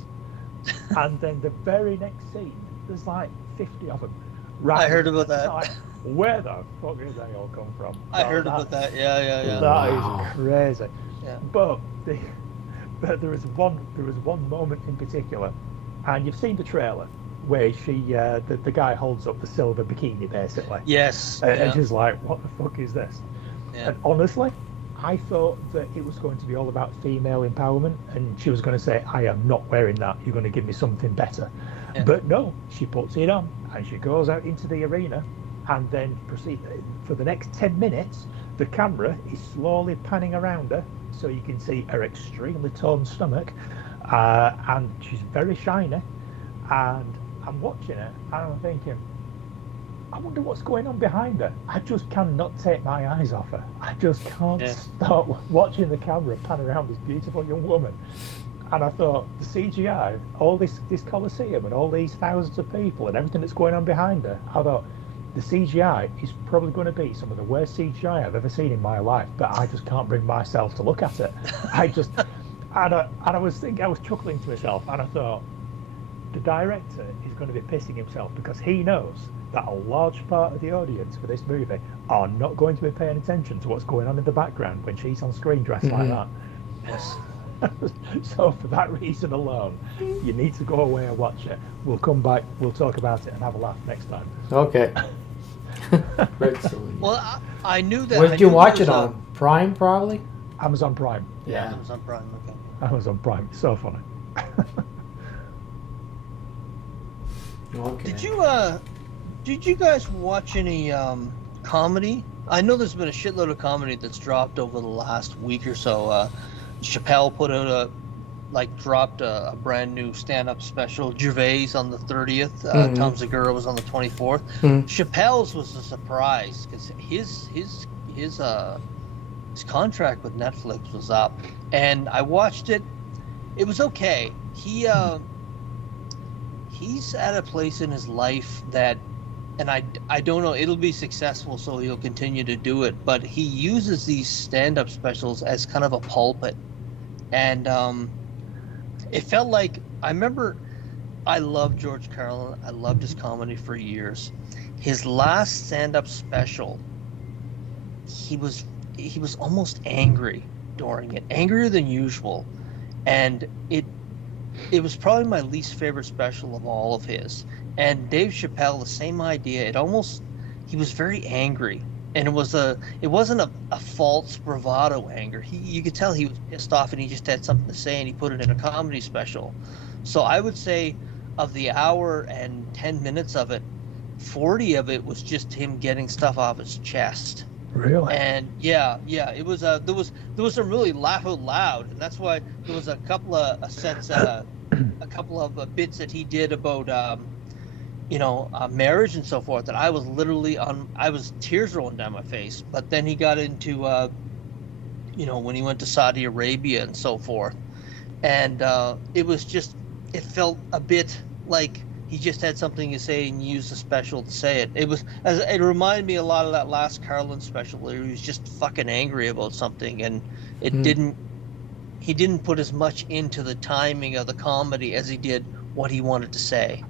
And then the very next scene, there's like 50 of them. I heard about that. Like, where the fuck did they all come from? I heard about that. Yeah. That is crazy. Yeah. But there was one moment in particular, and you've seen the trailer, where the guy holds up the silver bikini basically. Yes. And she's like, what the fuck is this? Yeah. And honestly, I thought that it was going to be all about female empowerment, and she was going to say, I am not wearing that, you're going to give me something better. Yeah. But no, she puts it on and she goes out into the arena and then proceeds. For the next 10 minutes, the camera is slowly panning around her so you can see her extremely toned stomach, and she's very shiny, and I'm watching it and I'm thinking, I wonder what's going on behind her. I just cannot take my eyes off her. I just can't stop watching the camera pan around this beautiful young woman. And I thought, the CGI, all this Colosseum and all these thousands of people and everything that's going on behind her, I thought, the CGI is probably going to be some of the worst CGI I've ever seen in my life, but I just can't bring myself to look at it. And I was chuckling to myself, and I thought, the director is going to be pissing himself because he knows that a large part of the audience for this movie are not going to be paying attention to what's going on in the background when she's on screen dressed like that. Yes. So for that reason alone, you need to go away and watch it. We'll come back, we'll talk about it and have a laugh next time. Okay. Well, I knew that. Where did you watch it on? Prime, probably? Amazon Prime. Yeah, Amazon Prime, okay. Amazon Prime, so funny. Okay. Did you guys watch any comedy? I know there's been a shitload of comedy that's dropped over the last week or so. Chappelle dropped a brand new stand-up special. Gervais on the 30th. Tom Segura was on the 24th. Chappelle's was a surprise because his his contract with Netflix was up, and I watched it. It was okay. He's at a place in his life that, and I don't know, it'll be successful, so he'll continue to do it, but he uses these stand-up specials as kind of a pulpit. And it felt like, I remember, I loved George Carlin. I loved his comedy for years. His last stand-up special, he was almost angry during it, angrier than usual. And it was probably my least favorite special of all of his. And Dave Chappelle, the same idea. He was very angry, and it wasn't a false bravado anger. You could tell he was pissed off, and he just had something to say, and he put it in a comedy special. So I would say, of the hour and 10 minutes of it, 40 of it was just him getting stuff off his chest. Really? And yeah, it was there was some really laugh out loud, and that's why there was a couple of sets, a couple of bits that he did about marriage and so forth, that I was literally tears rolling down my face. But then he got into when he went to Saudi Arabia and so forth, and it felt a bit like he just had something to say and used the special to say it. It reminded me a lot of that last Carlin special where he was just fucking angry about something, and he didn't put as much into the timing of the comedy as he did what he wanted to say.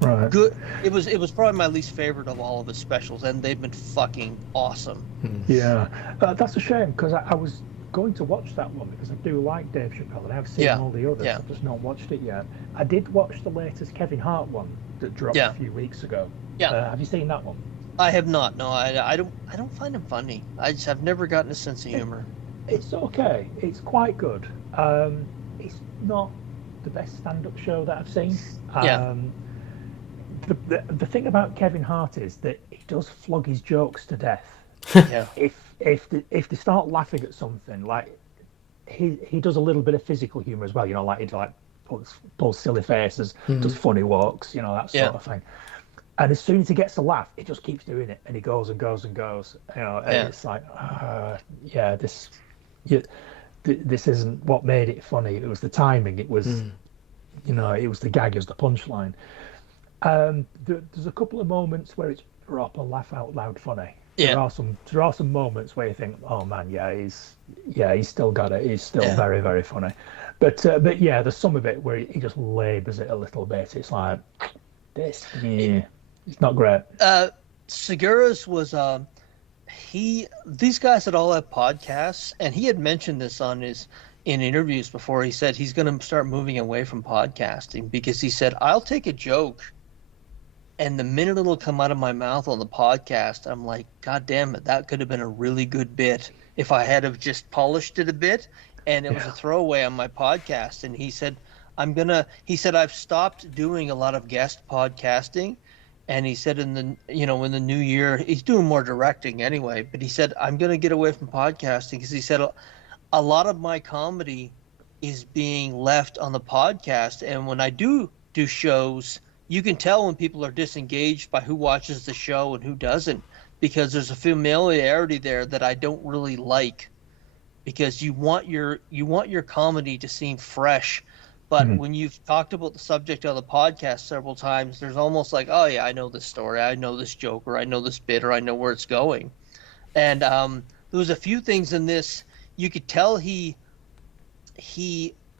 Right. Good. It was probably my least favorite of all of his specials, and they've been fucking awesome. Yeah, that's a shame, because I was going to watch that one because I do like Dave Chappelle, and I've seen all the others. I've just not watched it yet. I did watch the latest Kevin Hart one that dropped a few weeks ago. Yeah. Have you seen that one? I have not. No, I don't find him funny. I've never gotten a sense of humor. It's okay. It's quite good. It's not the best stand-up show that I've seen. The thing about Kevin Hart is that he does flog his jokes to death. Yeah. If they start laughing at something, like he does a little bit of physical humor as well, like he pulls silly faces, does funny walks, that sort of thing. And as soon as he gets a laugh, he just keeps doing it, and he goes and goes and goes. And it's like, this isn't what made it funny. It was the timing. It was, it was the gag, it was the punchline. There's a couple of moments where it's proper laugh out loud funny. There are some moments where you think, oh man, he's still got it. He's still very, very funny. But there's some of it where he just labours it a little bit. It's like this. It's not great. Segura's was these guys had all have podcasts, and he had mentioned this in interviews before. He said he's going to start moving away from podcasting because he said, I'll take a joke, and the minute it'll come out of my mouth on the podcast, I'm like, God damn it, that could have been a really good bit if I had have just polished it a bit, and it was a throwaway on my podcast. And he said, I've stopped doing a lot of guest podcasting. And he said in the new year, he's doing more directing anyway, but he said, I'm going to get away from podcasting because he said a lot of my comedy is being left on the podcast. And when I do shows, you can tell when people are disengaged by who watches the show and who doesn't, because there's a familiarity there that I don't really like, because you want your comedy to seem fresh. But when you've talked about the subject of the podcast several times, there's almost like, oh yeah, I know this story, I know this joke, or I know this bit, or I know where it's going. And there was a few things in this, you could tell he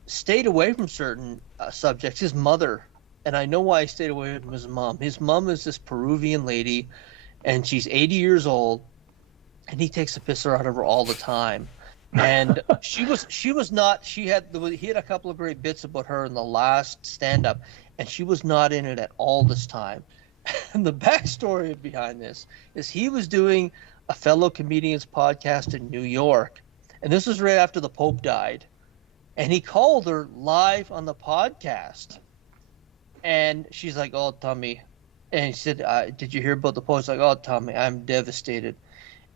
stayed away from certain subjects. His mother, and I know why he stayed away from his mom. His mom is this Peruvian lady, and she's 80 years old, and he takes the pisser out of her all the time. And he had a couple of great bits about her in the last stand-up, and she was not in it at all this time. And the backstory behind this is he was doing a fellow comedian's podcast in New York, and this was right after the Pope died, and he called her live on the podcast, and she's like, oh, Tommy, and he said, did you hear about the Pope? He's like, oh, Tommy, I'm devastated.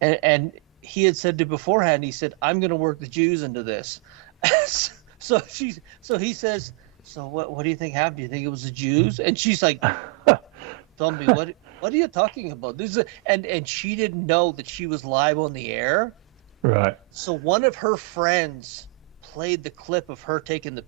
And he had said to beforehand, he said, I'm going to work the Jews into this. So he says, so what do you think happened? Do you think it was the Jews? And she's like, Tommy, what are you talking about? And she didn't know that she was live on the air. Right. So one of her friends played the clip of her taking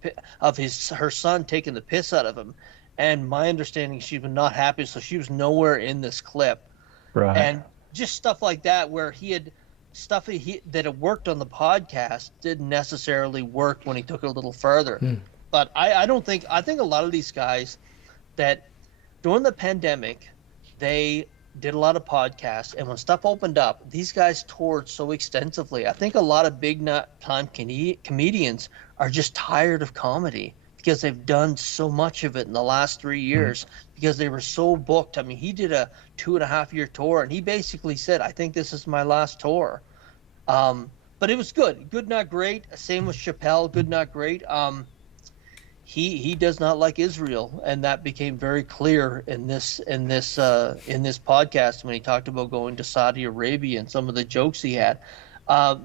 her son taking the piss out of him, and my understanding, she was not happy, so she was nowhere in this clip. Right. And just stuff like that, where he had stuff that had worked on the podcast didn't necessarily work when he took it a little further. But I think a lot of these guys that during the pandemic, they did a lot of podcasts, and when stuff opened up, these guys toured so extensively. I think a lot of big time comedians are just tired of comedy because they've done so much of it in the last 3 years because they were so booked. I mean, he did a 2.5-year tour, and he basically said, I think this is my last tour. But it was good. Good, not great. Same with Chappelle. Good, not great. He does not like Israel, and that became very clear in this podcast when he talked about going to Saudi Arabia and some of the jokes he had.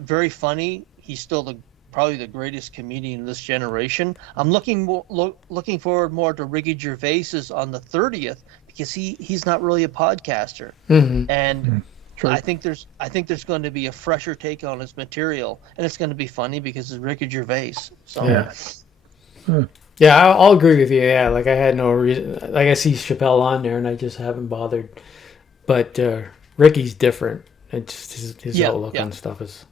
Very funny. He's still probably the greatest comedian of this generation. I'm looking forward more to Ricky Gervais's on the 30th because he's not really a podcaster, and True. I think there's going to be a fresher take on his material, and it's going to be funny because it's Ricky Gervais. So. Yeah. Yeah, I'll agree with you. Yeah, like I had no reason. Like I see Chappelle on there, and I just haven't bothered. But Ricky's different. It's just his outlook on stuff is.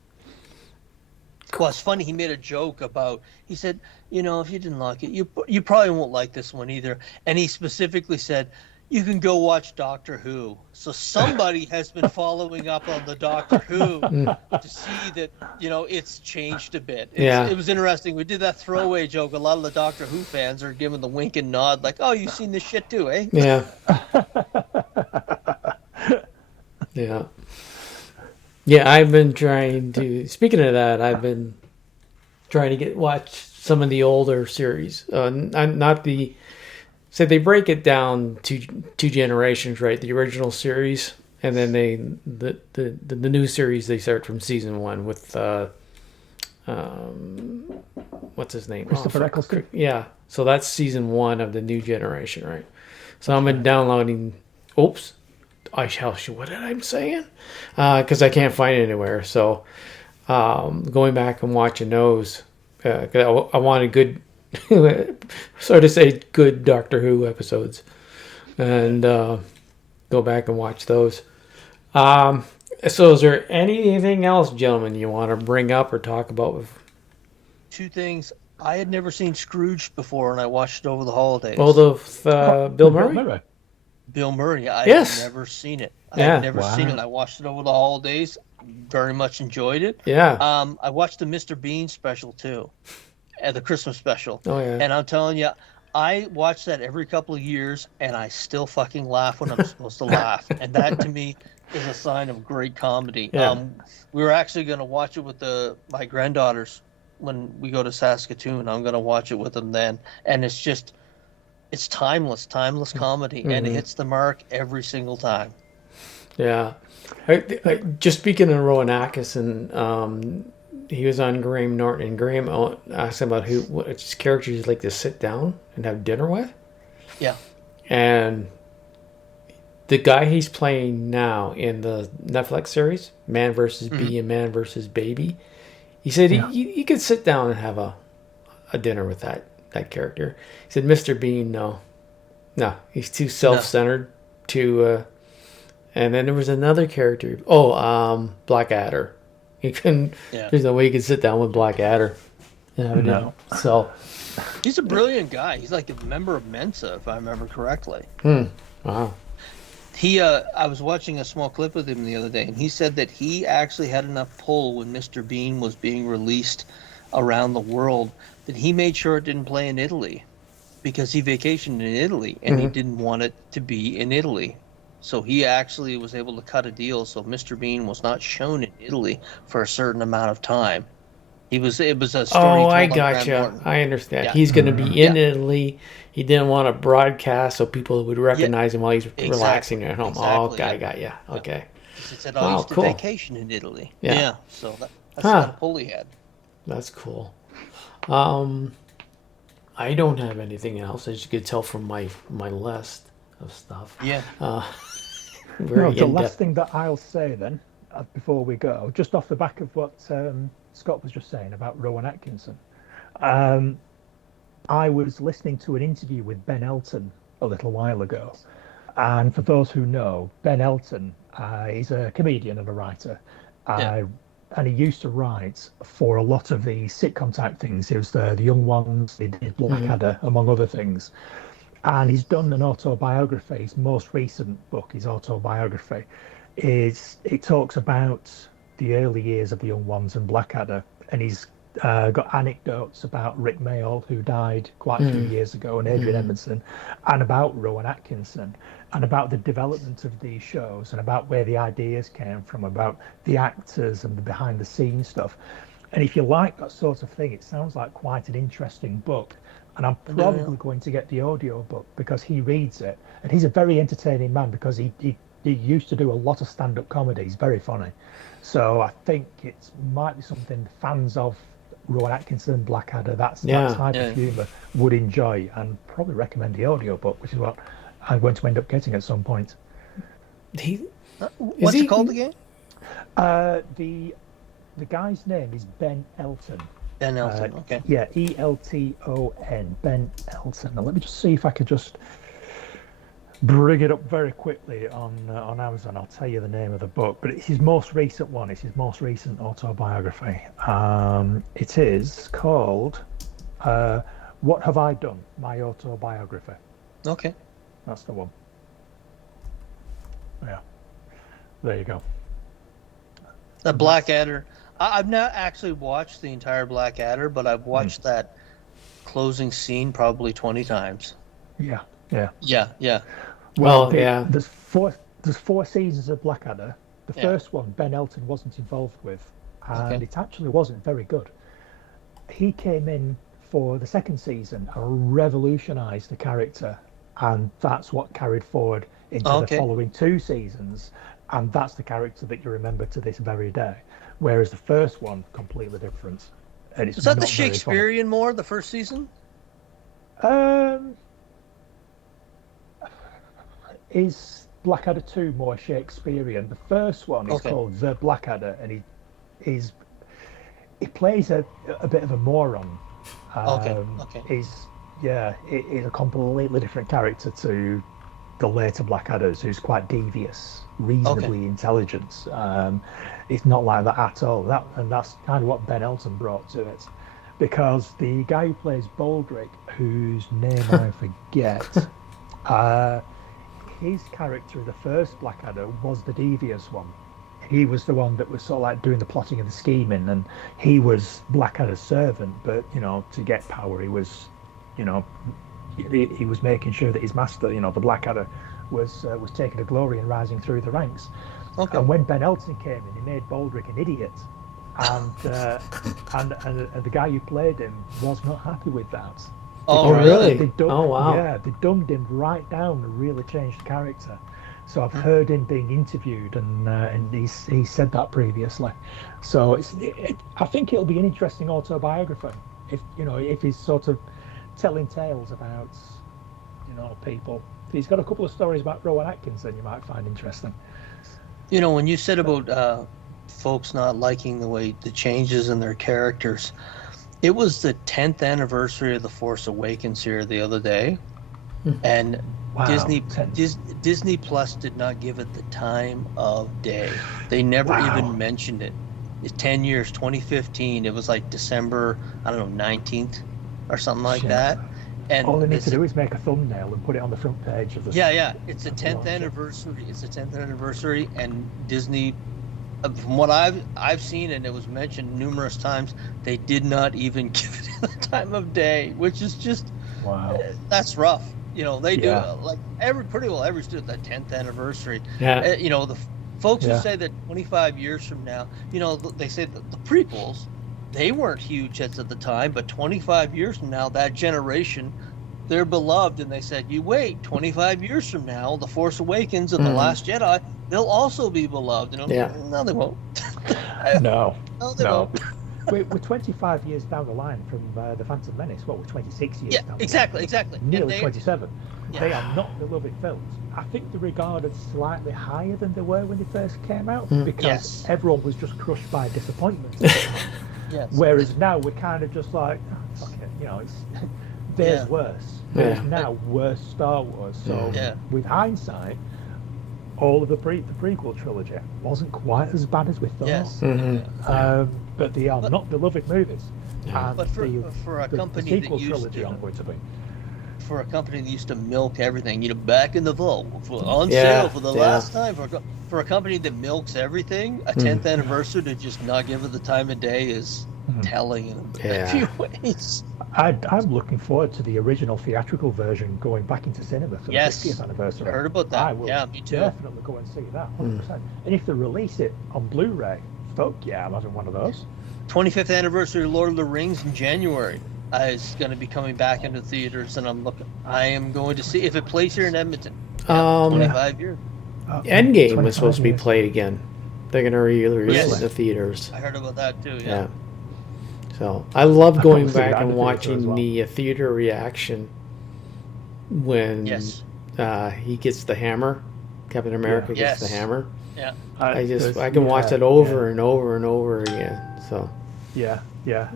Well, it's funny. He made a joke about. He said, if you didn't like it, you probably won't like this one either. And he specifically said, you can go watch Doctor Who. So somebody has been following up on the Doctor Who to see that, it's changed a bit. It was interesting. We did that throwaway joke. A lot of the Doctor Who fans are giving the wink and nod like, oh, you've seen this shit too, eh? Yeah. Yeah. Yeah, I've been trying to, speaking of that, I've been trying to watch some of the older series. Not the... So they break it down to two generations, right? The original series, and then the new series they start from season 1 with what's his name? Christopher Eccleston. Yeah. So that's season 1 of the new generation, right? So I've been downloading. Oops, what did I saying? Because I can't find it anywhere. So going back and watching those, 'cause I wanted good. Sort of say good Doctor Who episodes, and go back and watch those. So is there anything else, gentlemen, you want to bring up or talk about? Two things. I had never seen Scrooge before, and I watched it over the holidays. Well, Bill Murray? Bill Murray. I Yes. had never seen it. I had never seen it. I watched it over the holidays. Very much enjoyed it. Yeah. I watched the Mr. Bean special, too. The Christmas special. Oh, yeah. And I'm telling you, I watch that every couple of years, and I still fucking laugh when I'm supposed to laugh. And that, to me, is a sign of great comedy. Yeah. We were actually going to watch it with my granddaughters when we go to Saskatoon. I'm going to watch it with them then. And it's timeless comedy. And it hits the mark every single time. Yeah. Just speaking of Rowan Atkinson, he was on Graham Norton, and Graham asked him about what his character is like to sit down and have dinner with. Yeah. And the guy he's playing now in the Netflix series, Man vs. Bee and Man vs. Baby, he said he could sit down and have a dinner with that character. He said, Mr. Bean, no, he's too self-centered, too. And then there was another character. Blackadder. He couldn't. Yeah. There's no way he could sit down with Blackadder and have a dinner. So he's a brilliant guy. He's like a member of Mensa, if I remember correctly. Wow. I was watching a small clip with him the other day, and he said that he actually had enough pull when Mr. Bean was being released around the world that he made sure it didn't play in Italy because he vacationed in Italy and he didn't want it to be in Italy. So he actually was able to cut a deal so Mr. Bean was not shown in Italy for a certain amount of time. It was a story. Oh, I gotcha. I understand. Yeah. He's going to be in Italy. He didn't want to broadcast so people would recognize him while he's relaxing at home. Exactly. Oh, okay, I got you. Okay. He said, I used to vacation in Italy. Yeah. So that's the kind of pull he had. That's cool. I don't have anything else, as you could tell from my list of stuff. Yeah. The last thing that I'll say then before we go, just off the back of what Scott was just saying about Rowan Atkinson. I was listening to an interview with Ben Elton a little while ago. And for those who know, Ben Elton is a comedian and a writer. And he used to write for a lot of the sitcom type things. It was the Young Ones, he did Blackadder, among other things. And he's done an autobiography. His most recent book, his autobiography, it talks about the early years of the Young Ones and Blackadder. And he's got anecdotes about Rick Mayall, who died quite a few years ago, and Adrian Edmondson, and about Rowan Atkinson, and about the development of these shows, and about where the ideas came from, about the actors and the behind the scenes stuff. And if you like that sort of thing, it sounds like quite an interesting book. And I'm probably going to get the audio book because he reads it, and he's a very entertaining man because he used to do a lot of stand-up comedy. He's very funny. So I think it might be something fans of Rowan Atkinson, Blackadder, that type of humour would enjoy, and probably recommend the audiobook, which is what I'm going to end up getting at some point. What's it called again? The guy's name is Ben Elton. Ben Elton, okay. Yeah, Elton, Ben Elton. Now let me just see if I could just bring it up very quickly on Amazon. I'll tell you the name of the book, but it's his most recent one. It's his most recent autobiography. It is called What Have I Done? My Autobiography. Okay. That's the one. Yeah. There you go. The Blackadder. I've not actually watched the entire Blackadder, but I've watched that closing scene probably 20 times. Yeah. Well, There's four seasons of Blackadder. The first one, Ben Elton wasn't involved with, and it actually wasn't very good. He came in for the second season and revolutionised the character, and that's what carried forward into the following two seasons, and that's the character that you remember to this very day. Whereas the first one, completely different. And it's was that the Shakespearean more, the first season? Is Blackadder 2 more Shakespearean? The first one is called The Blackadder, and he plays a bit of a moron. He's a completely different character to the later Blackadders, who's quite devious, reasonably intelligent. It's not like that at all. That's kind of what Ben Elton brought to it, because the guy who plays Baldric, whose name I forget, his character in the first Blackadder was the devious one. He was the one that was sort of like doing the plotting and the scheming, and he was Blackadder's servant. But to get power, he was, he was making sure that his master, the Blackadder, was taking a glory and rising through the ranks. And when Ben Elton came in, he made Baldric an idiot, and the guy who played him was not happy with that. Oh, really? Wow. Yeah, they dumbed him right down and really changed the character. So I've heard him being interviewed, and he said that previously. So I think it'll be an interesting autobiography if he's sort of telling tales about people. He's got a couple of stories about Rowan Atkinson you might find interesting. When you said about folks not liking the changes in their characters, it was the 10th anniversary of The Force Awakens here the other day, and Disney Plus did not give it the time of day. They never even mentioned it. It's 10 years, 2015. It was like December, 19th or something like that. And all they need to do is make a thumbnail and put it on the front page of the. Yeah. It's the 10th anniversary. It's the 10th anniversary, and Disney, from what I've seen, and it was mentioned numerous times, they did not even give it the time of day, which is just that's rough. They do pretty well every student that 10th anniversary. Yeah. The folks who say that 25 years from now, they say that the prequels, they weren't huge hits at the time, but 25 years from now, that generation, they're beloved. And they said, you wait, 25 years from now, The Force Awakens and The Last Jedi, they'll also be beloved. No, they won't. No, they won't. we're 25 years down the line from the Phantom Menace. Well, we're 26 years down the exactly, line. exactly. Nearly 27. Yeah. They are not beloved films. I think they're regarded slightly higher than they were when they first came out because everyone was just crushed by disappointment. Yes. Whereas now we're kind of just like, oh, fuck it, you know, there's worse. There's now worse Star Wars. So with hindsight, all of the prequel trilogy wasn't quite as bad as we thought. Yes. But they are not beloved movies. And But for a company the that sequel used trilogy to, are going to be. for a company that used to milk everything, you know, back in the vault, on sale for the last time, for a company that milks everything, a 10th anniversary to just not give it the time of day is telling in a few ways. I'm looking forward to the original theatrical version going back into cinema for the 50th anniversary. I heard about that. I will me too. definitely go and see that, 100%. And if they release it on Blu-ray, fuck yeah, I'm having one of those. 25th anniversary of Lord of the Rings in January is going to be coming back into theaters, and I am going to see if it plays here in Edmonton. 25 years. Endgame was supposed to be played again. They're going to re-release it in the theaters. I heard about that too. Yeah. So I love going back and watching the theater reaction when he gets the hammer. Captain America gets the hammer. Yeah. I can watch it over and over and over again. So. Yeah.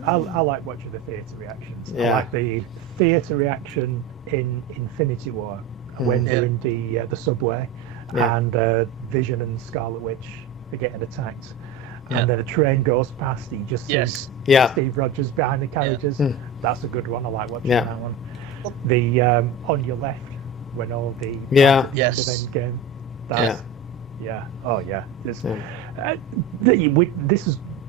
I like watching the theatre reactions. Yeah. I like the theatre reaction in Infinity War when they're in the subway and Vision and Scarlet Witch are getting attacked. And then a train goes past. He just sees Steve Rogers behind the carriages. That's a good one. I like watching that one. The on your left when all the Endgame.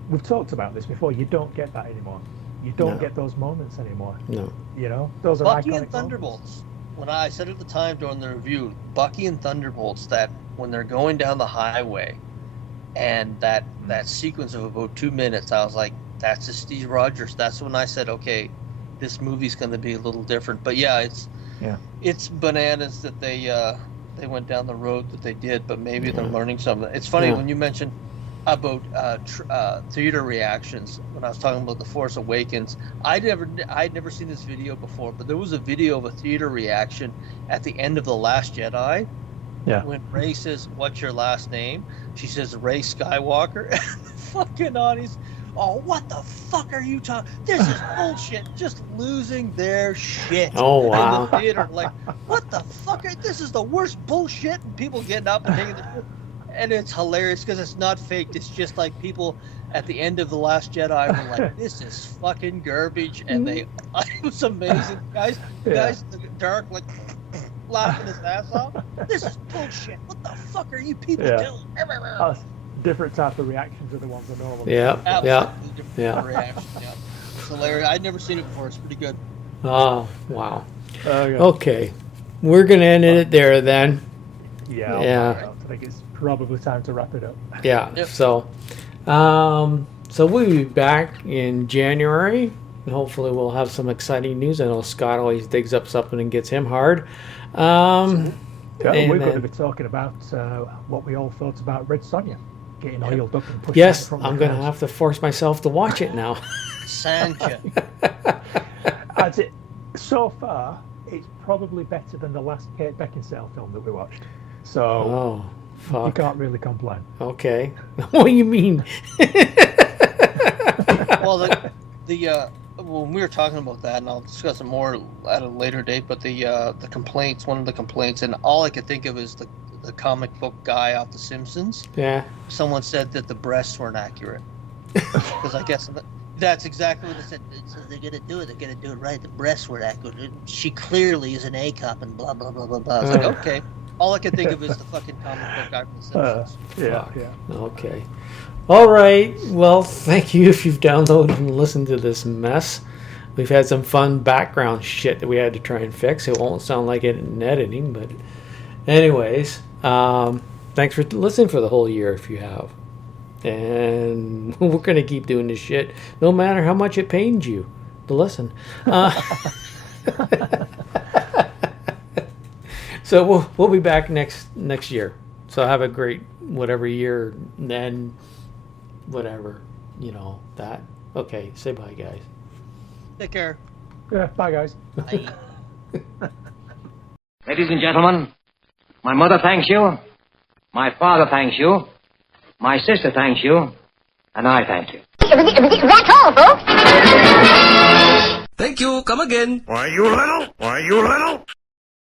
We've talked about this before. You don't get that anymore. You don't get those moments anymore. No. You know, those are Bucky iconic and Thunderbolts. moments. When I said at the time during the review, Bucky and Thunderbolts, that when they're going down the highway, and that sequence of about 2 minutes, I was like, that's a Steve Rogers. That's when I said, okay, this movie's going to be a little different. But it's bananas that they went down the road that they did. But maybe they're learning something. It's funny when you mentioned about theater reactions. When I was talking about The Force Awakens, I'd never seen this video before, but there was a video of a theater reaction at the end of The Last Jedi. Yeah. When Rey says, "What's your last name?" She says, "Rey Skywalker." And the fucking audience, oh, what the fuck are you talking? This is bullshit. Just losing their shit. Oh, wow. In the theater, like, what the fuck? This is the worst bullshit. And people getting up and taking the shit. And it's hilarious because it's not faked. It's just like people at the end of The Last Jedi were like, this is fucking garbage. And it was amazing. Guys in the dark, like, laughing his ass off. This is bullshit. What the fuck are you people doing? Different type of reactions are the ones I know. Absolutely different reaction. Yeah. It's hilarious. I'd never seen it before. It's pretty good. Oh, wow. Okay. We're going to end it there then. I think it's probably time to wrap it up. Yeah. Yep. So we'll be back in January. And hopefully we'll have some exciting news. I know Scott always digs up something and gets him hard. We're going to be talking about what we all thought about Red Sonja getting oiled up and pushed. Yes, I'm going to have to force myself to watch it now. Sancha. So far, it's probably better than the last Kate Beckinsale film that we watched. So you can't really complain. Okay. What do you mean? Well, when we were talking about that, and I'll discuss it more at a later date, but the complaints, one of the complaints, and all I could think of is the comic book guy off The Simpsons. Yeah. Someone said that the breasts weren't accurate. Because I guess that's exactly what they said. So they're going to do it. They're going to do it right. The breasts were accurate. She clearly is an A cup and blah, blah, blah, blah, blah. I was like, okay. All I could think of is the fucking comic book guy from The Simpsons. Okay. All right. Well, thank you if you've downloaded and listened to this mess. We've had some fun background shit that we had to try and fix. It won't sound like it in editing, but anyways, thanks for listening for the whole year if you have. And we're going to keep doing this shit no matter how much it pains you to listen. So we'll be back next year. So have a great whatever year, then whatever, that. Okay, say bye, guys. Take care. Yeah, bye, guys. Bye. Ladies and gentlemen, my mother thanks you, my father thanks you, my sister thanks you, and I thank you. That's all, folks. Thank you. Come again. Why, you little?